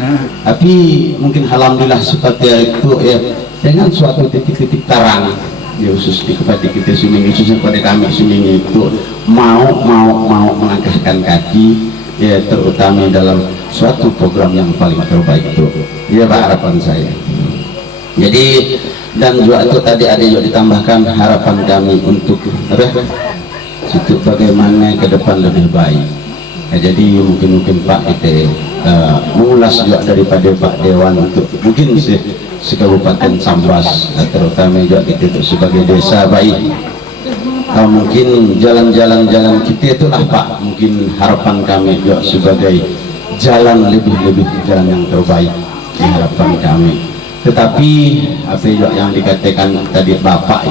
Tapi mungkin alhamdulillah seperti itu ya, dengan suatu titik-titik terang ya khususnya kepada kita Sumingi, khususnya pada kami Sumingi itu mau melangkahkan kaki ya, terutama dalam suatu program yang paling terbaik itu ya Pak, harapan saya. Jadi dan juga itu tadi ada juga ditambahkan harapan kami untuk situ bagaimana ke depan lebih baik ya, jadi mungkin Pak kita mengulas juga daripada Pak Dewan untuk mungkin sekabupaten Sambas terutama juga kita itu sebagai desa baik mungkin jalan-jalan kita itulah Pak, mungkin harapan kami juga sebagai jalan lebih jalan yang terbaik di harapan kami. Tetapi apa yang dikatakan tadi Bapak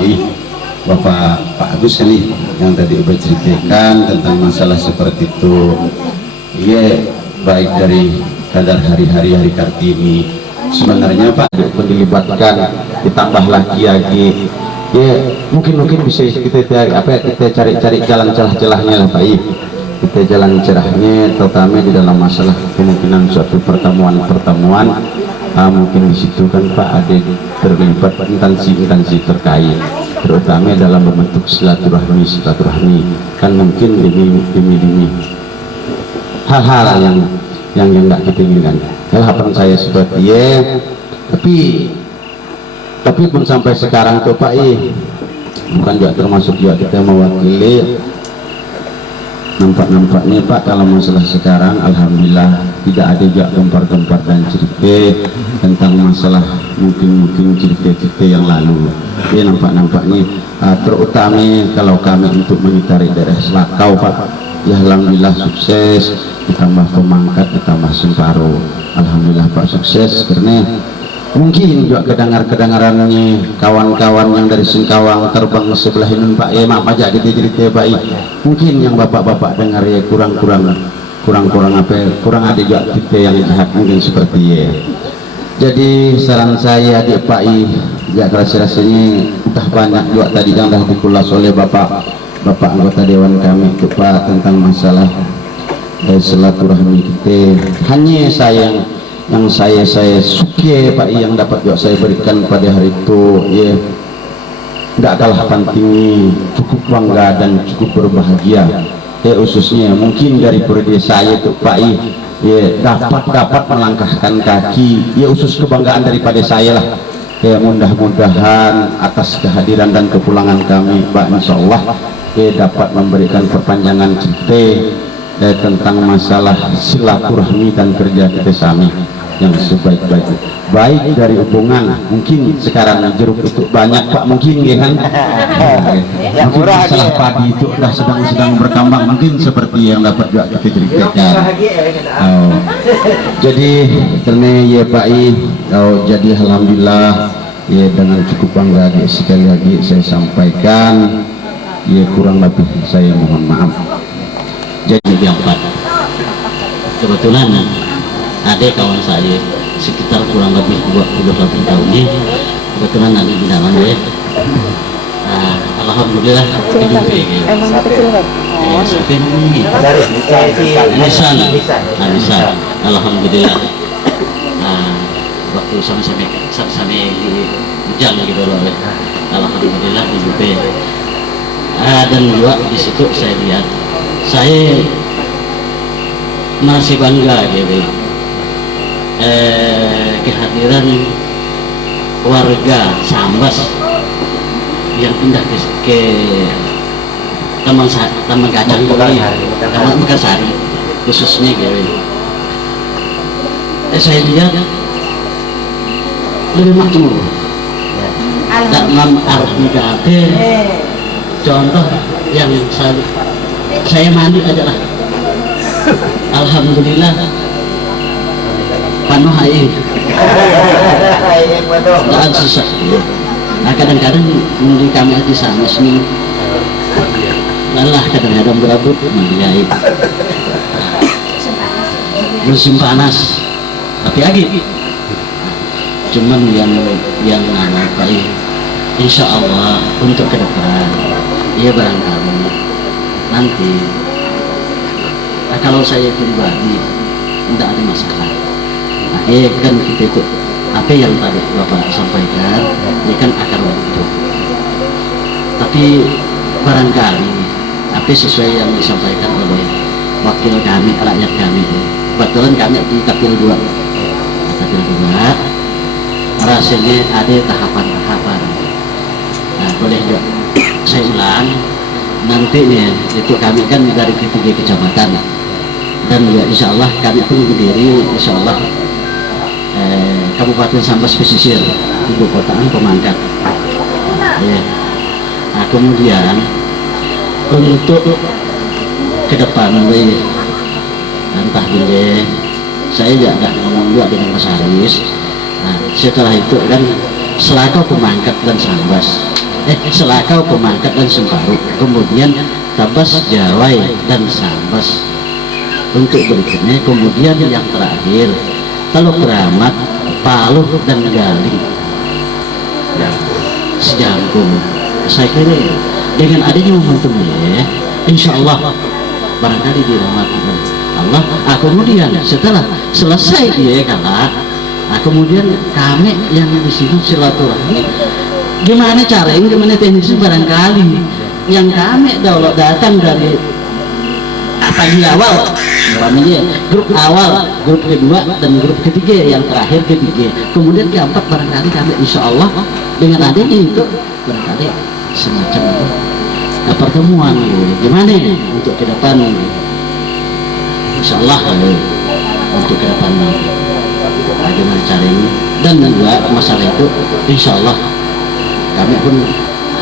Pak Agus kali yang tadi berceritakan tentang masalah seperti itu ya, baik dari kadar hari-hari Kartini sebenarnya Pak dilibatkan ditambah lagi ya, mungkin bisa kita cari jalan celah-celahnya lah Pak, kita jalan cerahnya terutama di dalam masalah kemungkinan suatu pertemuan mungkin di situ kan Pak ada terlibat instansi terkait terutama dalam membentuk silaturahmi kan mungkin demi hal-hal yang tidak kita inginkan. Harapan saya seperti tapi pun sampai sekarang tuh Pak bukan juga termasuk juga kita mewakili. Nampak-nampaknya Pak kalau masalah sekarang alhamdulillah tidak ada juga gempar-gempar dan cerita tentang masalah mungkin cerita-cerita yang lalu. Nampak-nampaknya terutama kalau kami untuk mengitari daerah Selakau Pak, ya alhamdulillah sukses, ditambah pemangkat, ditambah Semparo, alhamdulillah Pak sukses. Karena mungkin juga kedengarannya kawan-kawan yang dari Singkawang terbang sebelah ini Pak maaf aja cerita Pak mungkin yang bapak-bapak dengar ya kurang ada juga cerita yang jahat mungkin seperti jadi saran saya adik Pak ya rasanya entah banyak juga tadi yang dah dikulas oleh bapak anggota dewan kami itu Pak tentang masalah silaturahmi kita. Hanya yang saya suka Pak yang dapat juga saya berikan pada hari itu tidak kalah pentingnya, cukup bangga dan cukup berbahagia khususnya mungkin dari periode saya itu Pak dapat melangkahkan kaki khusus kebanggaan daripada saya lah mudah-mudahan atas kehadiran dan kepulangan kami Pak insyaallah dapat memberikan perpanjangan cerita tentang masalah silaturahmi dan kerja kita sami yang sebaik-baiknya, baik dari hubungan mungkin sekarang jeruk itu banyak Pak mungkin kan mungkin masalah padi itu sudah sedang berkembang mungkin seperti yang dapat juga kita ceritakan. Jadi karena Pak jadi alhamdulillah dengan cukup bangga sekali lagi saya sampaikan kurang lebih saya mohon maaf. Jadi yang 4 kebetulan ada kawan saya sekitar kurang lebih 20 tahun ini kebetulan ada di dalam alhamdulillah Alisan alhamdulillah waktu sampai di Ujang gitu loh alhamdulillah hidup dan juga di situ saya lihat saya masih bangga gitu kehadiran warga Sambas yang pindah ke Taman Kacang ini, Taman Mekarsari khususnya gitu. Saya lihat lebih makmur tak arah negara. Contoh yang saya mandi adalah alhamdulillah penuh air tidak susah. Kadang-kadang mandi kami di sana sini lelah, kadang-kadang berabut mandi air musim panas tapi lagi cuman yang apa insya Allah untuk ke depan barangkali nanti kalau saya pribadi tidak ada masalah kan kita itu apa yang tadi Bapak sampaikan kan akar waktu tapi barangkali apa sesuai yang disampaikan oleh wakil kami, rakyat kami kebetulan kami di Kapil 2 rasanya ada tahapan-tahapan boleh juga saya ulang nantinya itu kami kan dari ketiga kecamatan dan ya insya Allah kami pun berdiri insya Allah Kabupaten Sambas Pesisir ibu kotaan Pemangkat kemudian untuk ke depan entah bila saya juga ngomong juga dengan Mas Haris setelah itu kan Selakau Pemangkat dan Sambas Selakau Pemangkat dan Semparo kemudian Tabas Jawai dan Sambas untuk berikutnya kemudian yang terakhir Teluk Keramat Paluh dan Galing Sejangkung. Saya kira dengan adanya momentum ini insya Allah barangkali dirahmati Allah kemudian setelah selesai kemudian kami yang di sini silaturahmi gimana caranya, gimana teknisnya barangkali yang kami datang dari pagi awal, umpamanya grup awal, grup kedua dan grup ketiga, yang terakhir ketiga, kemudian keempat barangkali kami insya Allah dengan adanya itu barangkali semacam pertemuan gimana untuk ke depan, insya Allah untuk ke depan bagaimana caranya. Dan juga masalah itu insya Allah kami pun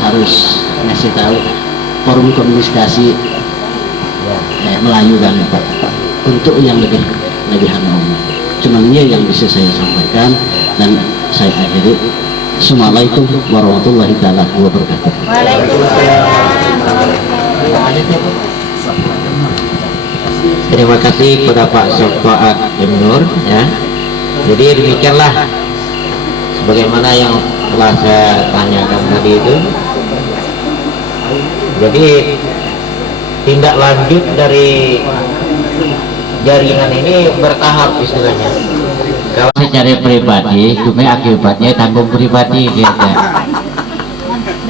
harus ngasih tahu forum komunikasi Melayu kan Pak, untuk yang lebih harmoni. Cuman ini yang bisa saya sampaikan dan saya akhiri. Assalamualaikum warahmatullahi wabarakatuh. Terima kasih kepada Pak Sokoat Nur ya. Jadi demikianlah sebagaimana yang telah saya tanyakan tadi itu. Jadi tindak lanjut dari jaringan ini bertahap istilahnya. Kalau secara pribadi, cuma akibatnya tanggung pribadi dia.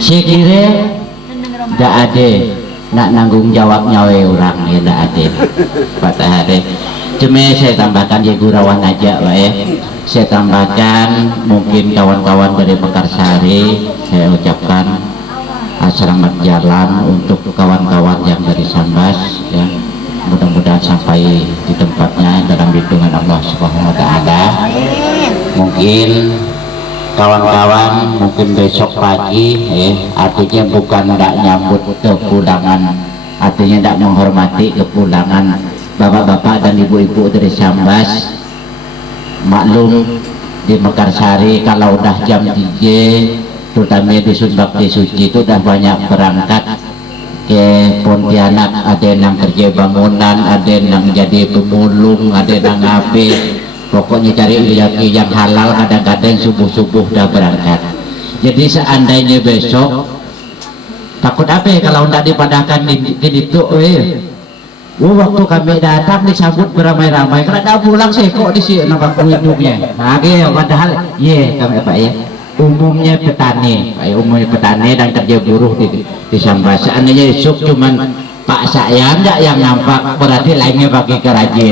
Saya kira tidak ada nak nanggung jawab nyawa orang ya, tidak ada. Patah hari. Cuma saya tambahkan ya gurauan aja Pak ya. Saya tambahkan mungkin kawan-kawan dari Mekarsari saya ucapkan selamat jalan untuk kawan-kawan yang dari Sambas ya. Mudah-mudahan sampai di tempatnya dalam lindungan Allah Subhanahu wa taala. Mungkin kawan-kawan mungkin besok pagi artinya bukan tidak nyambut kepulangan, artinya tidak menghormati kepulangan bapak-bapak dan ibu-ibu dari Sambas. Maklum di Mekarsari kalau udah jam 3 terutama di Bakti Suci itu udah banyak berangkat ke Pontianak, ada yang kerja bangunan, ada yang jadi pemulung, ada yang ngabe, pokoknya cari rezeki yang halal. Kadang-kadang subuh-subuh udah berangkat. Jadi seandainya besok takut apa kalau tidak dipadahkan di itu waktu kami datang disambut beramai-ramai, karena pulang saya kok di sini nampak kunjungnya. Nah, padahal kami Pak ya, umumnya petani, umumnya petani dan kerja buruh di Sambas. Seandainya esok cuman Pak saya enggak yang nampak, berarti lainnya pakai keraja.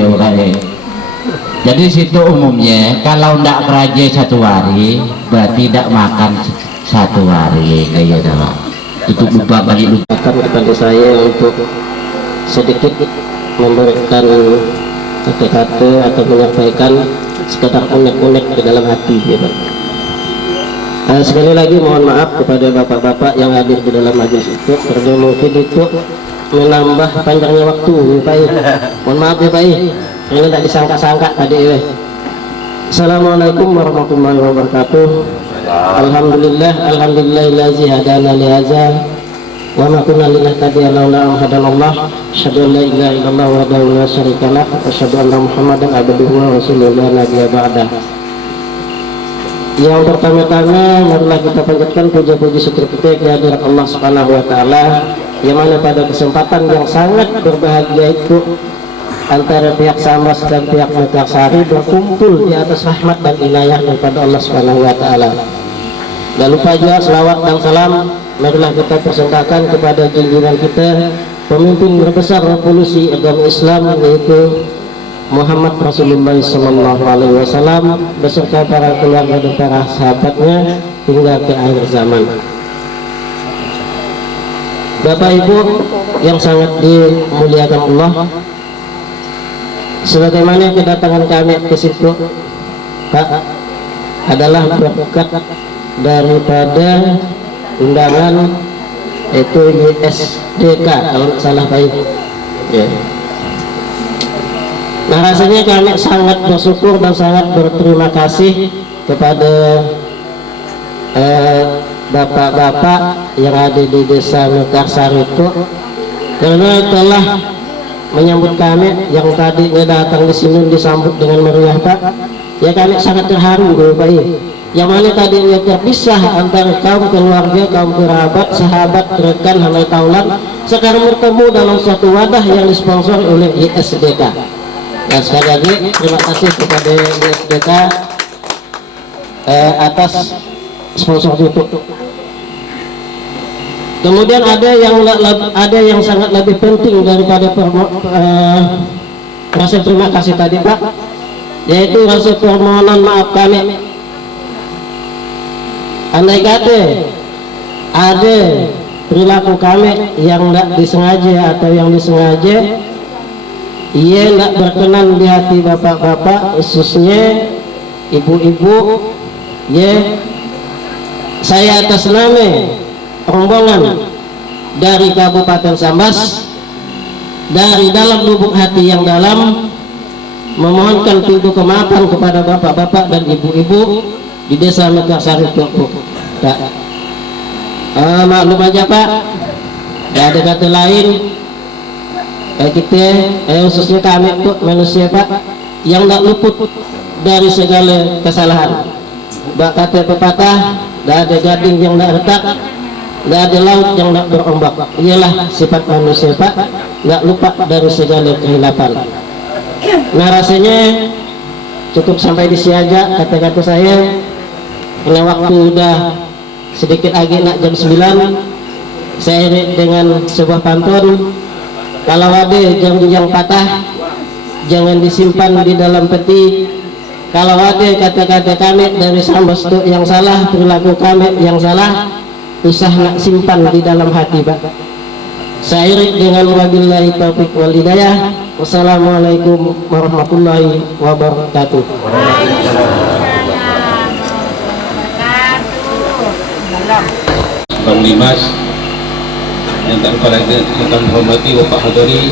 Jadi situ umumnya kalau enggak keraja satu hari, berarti tidak makan satu hari kayak gitu. Itu lupa bagi lupakan kepada saya untuk sedikit memberikan kata-kata atau menyampaikan sekedar unek-unek di dalam hati ya Pak. Sekali lagi mohon maaf kepada bapak-bapak yang hadir di dalam majelis itu, karena mungkin itu menambah panjangnya waktu ya Pak. Mohon maaf ya Pak, ini tidak disangka-sangka tadi ya. Assalamualaikum warahmatullahi wabarakatuh. Alhamdulillahillazi hadana li hadza wa ma kunna linahtadiya laula an hadanallah. Asyhadu an la ilaha illallah wahdahu la syarika lah wa asyhadu anna Muhammadan abduhu wa rasuluhu la nabiyya ba'dah. Yang pertama-tama marilah kita panjatkan puja-puji syukur kita kehadirat Allah Subhanahu wa taala, yang mana pada kesempatan yang sangat berbahagia itu antara pihak Sambas dan pihak Mekarsari berkumpul di atas rahmat dan inayah daripada Allah Subhanahu wa taala. Dan lupa juga selawat dan salam marilah kita persembahkan kepada junjungan kita, pemimpin berbesar revolusi agama Islam, yaitu Muhammad Rasulullah SAW beserta para keluarga dan para sahabatnya hingga ke akhir zaman. Bapak Ibu yang sangat dimuliakan Allah, sebagaimana kedatangan kami ke situ Pak adalah berkat daripada undangan itu YSDK kalau tidak salah Pak ya. Nah rasanya kami sangat bersyukur dan sangat berterima kasih kepada bapak-bapak yang ada di desa Mekarsari itu, karena telah menyambut kami yang tadinya datang di sini disambut dengan meriah Pak. Ya kami sangat terharu Bapak. Yang mana tadinya terpisah antara kaum keluarga, kaum kerabat, sahabat, rekan, halal taulan, sekarang bertemu dalam suatu wadah yang disponsor oleh YSDK. Dan sekali lagi terima kasih kepada YSDK atas sponsor itu. Kemudian ada yang sangat lebih penting daripada rasa terima kasih tadi Pak, yaitu rasa permohonan maaf kami. Andai kata ada perilaku kami yang tidak disengaja atau yang disengaja, ia tidak berkenan di hati bapak-bapak, khususnya ibu-ibu, ya, saya atas nama rombongan dari Kabupaten Sambas, dari dalam lubuk hati yang dalam, memohonkan pintu kemaafan kepada bapak-bapak dan ibu-ibu di Desa Mekarsari Tuakbuk. Maklum aja Pak, tidak ada kata lain. Kita, khususnya kami manusia Pak, yang tidak luput dari segala kesalahan. Bak kata pepatah, tidak ada gading yang tidak retak, tidak ada laut yang tidak berombak. Ialah sifat manusia Pak, tidak lupa dari segala kehilapan. Nah rasanya cukup sampai di sini aja kata-kata saya, karena waktu udah sedikit lagi nak jam 9. Saya dengan sebuah pantun, kalau ada janji yang patah jangan disimpan di dalam peti, kalau ada kata-kata kami dari Sambas yang salah, perilaku kami yang salah, usah nak simpan di dalam hati Pak. Saya dengan wabillahi taufiq wal hidayah. Wassalamualaikum warahmatullahi wabarakatuh. Bang Dimas, yang tak lupa lagi yang kami hormati Bapak Hadori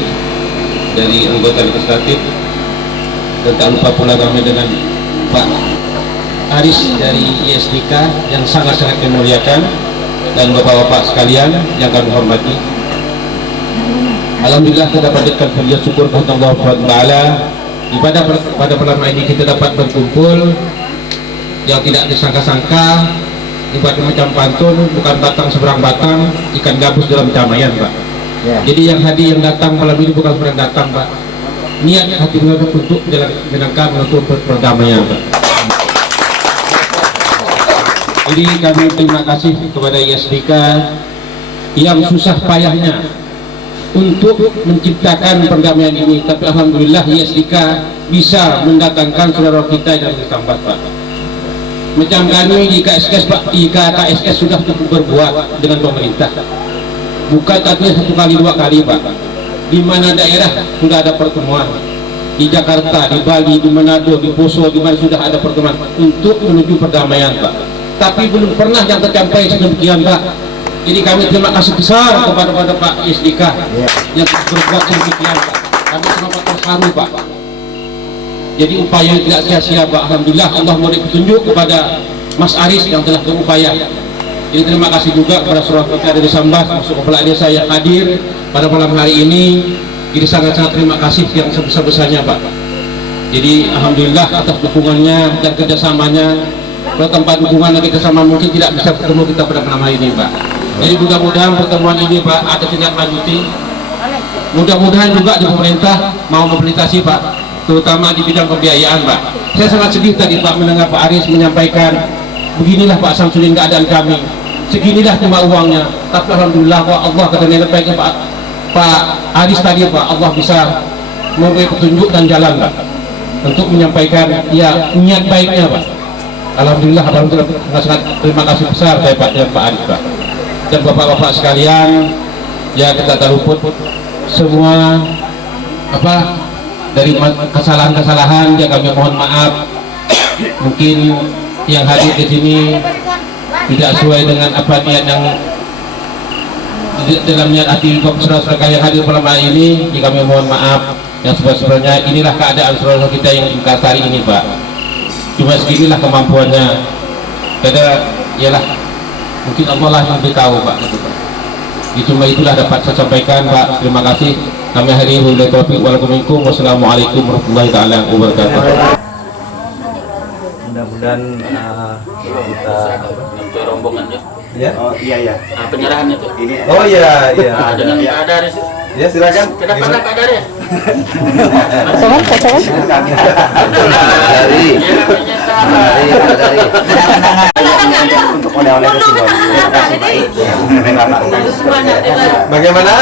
dari anggota legislatif, dan tak lupa pula kami dengan Pak Aris dari ISDK yang sangat-sangat memuliakan, dan bapak-bapak sekalian yang kami hormati. Alhamdulillah kita panjatkan puji syukur kepada Allah Subhanahu wa taala. Pada malam ini kita dapat berkumpul yang tidak disangka-sangka. Ibarat macam pantun, bukan batang seberang batang, ikan gabus dalam camaian Pak. Jadi yang hadir yang datang malam ini bukan seberang datang Pak. Niat hati mereka untuk menangkan untuk perdamaian Pak. Jadi kami terima kasih kepada ISDK yang susah payahnya untuk menciptakan perdamaian ini, tapi alhamdulillah ISDK bisa mendatangkan saudara kita dari Sambas Pak. Macam kami di KSS Pak, di KSS sudah cukup berbuat dengan pemerintah, bukan artinya 1 kali 2 kali Pak. Di mana daerah sudah ada pertemuan, di Jakarta, di Bali, di Manado, di Poso, di mana sudah ada pertemuan untuk menuju perdamaian Pak, tapi belum pernah yang tercapai sedemikian Pak. Jadi kami terima kasih besar kepada Pak ISDK yang berbuat sedemikian Pak. Kami sangat terharu Pak. Jadi upaya yang tidak sia-sia Pak. Alhamdulillah Allah memberi petunjuk kepada Mas Aris yang telah berupaya. Jadi terima kasih juga kepada saudara kita dari Sambas, masuk kepala desa yang hadir pada malam hari ini. Jadi sangat-sangat terima kasih yang sebesar-besarnya Pak. Jadi alhamdulillah atas dukungannya dan kerjasamanya. Kalau tanpa dukungan dan kerjasama mungkin tidak bisa bertemu kita pada malam hari ini Pak. Jadi mudah-mudahan pertemuan ini Pak ada tindak lanjuti. Mudah-mudahan juga di pemerintah mau memfasilitasi Pak, terutama di bidang pembiayaan Pak. Saya sangat sedih tadi Pak mendengar Pak Aris menyampaikan, beginilah Pak Samsudin keadaan kami, seginilah cuma uangnya. Tapi alhamdulillah Pak, Allah kata niat baiknya Pak Aris tadi Pak, Allah bisa memberi petunjuk dan jalan Pak untuk menyampaikan ya niat baiknya Pak. Alhamdulillah sangat terima kasih besar saya Pak dan Pak Aris Pak. Dan bapak-bapak sekalian, ya kita tak luput semua dari kesalahan-kesalahan yang kami mohon maaf. Mungkin yang hadir di sini tidak sesuai dengan apa niat yang dalam niat hati saudara-saudara yang hadir malam hari ini. Jadi kami mohon maaf yang sebenarnya. Inilah keadaan saudara kita yang di Mekarsari ini Pak. Cuma seginilah kemampuannya. Karena ialah mungkin Allah lah yang beritahu Pak. Cuma itulah dapat saya sampaikan Pak. Terima kasih. Kami hari ini wabillahi taufiq wal hidayah. Wassalamualaikum warahmatullahi taala wabarakatuh. Mudah-mudahan kita untuk rombongannya. Ya. Oh iya. Penyerahannya tuh. Ini. Oh iya. Dengan Pak Adaris. Ya silakan. Kita pandang Pak Adaris. Dari. Untuk oleh-oleh ke sini. Bagaimana?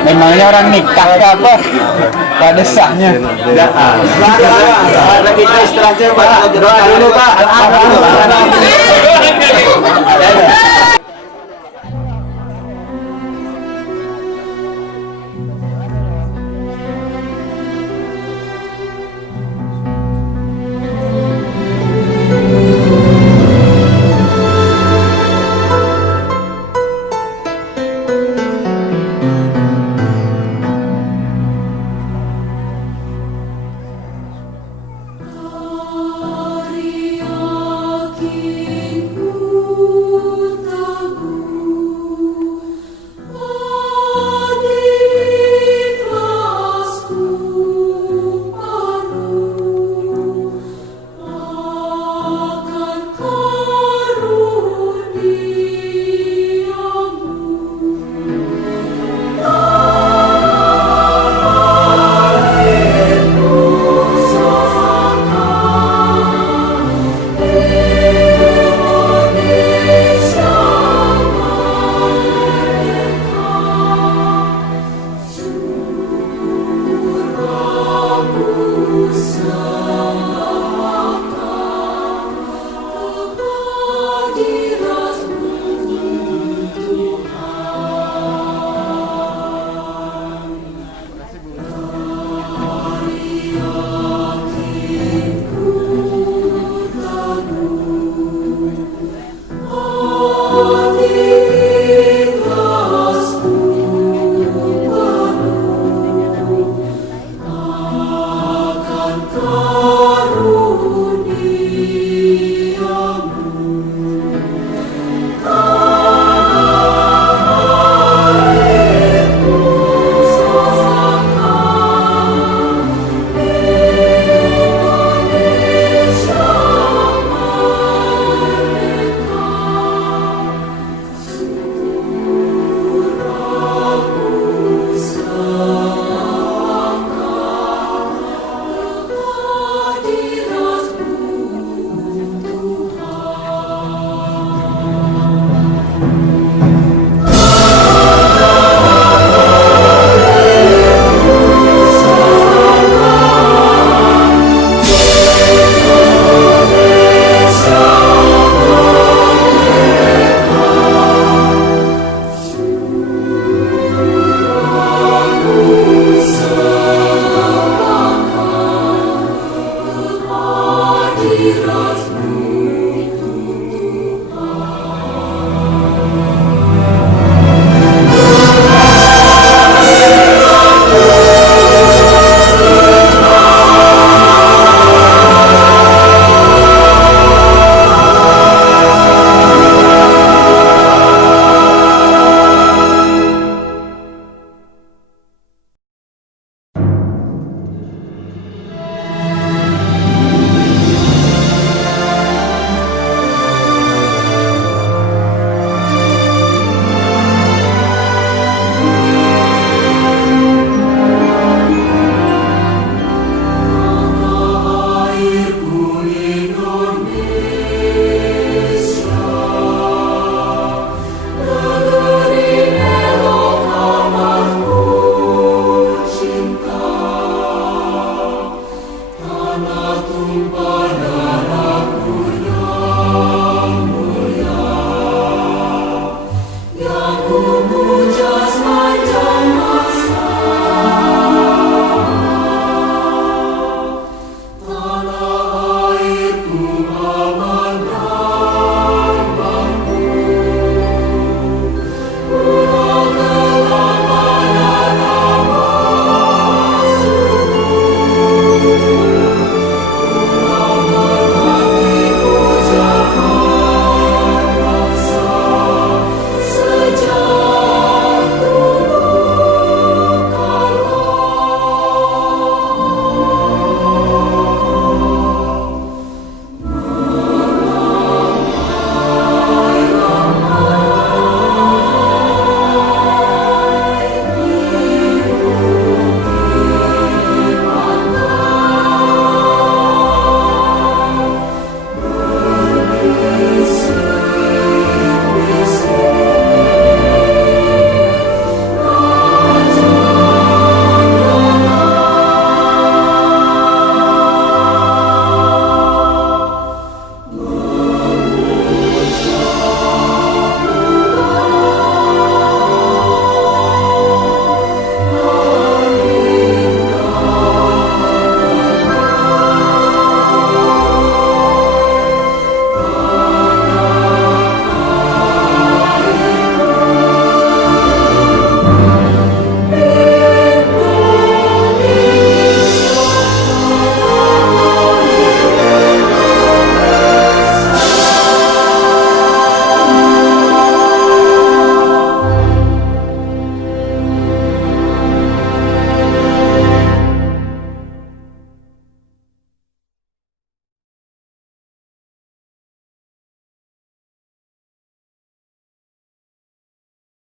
Memangnya orang nikah ke apa? Pada sahnya. Ada kita istirahatnya Pak. Doa dulu Pak.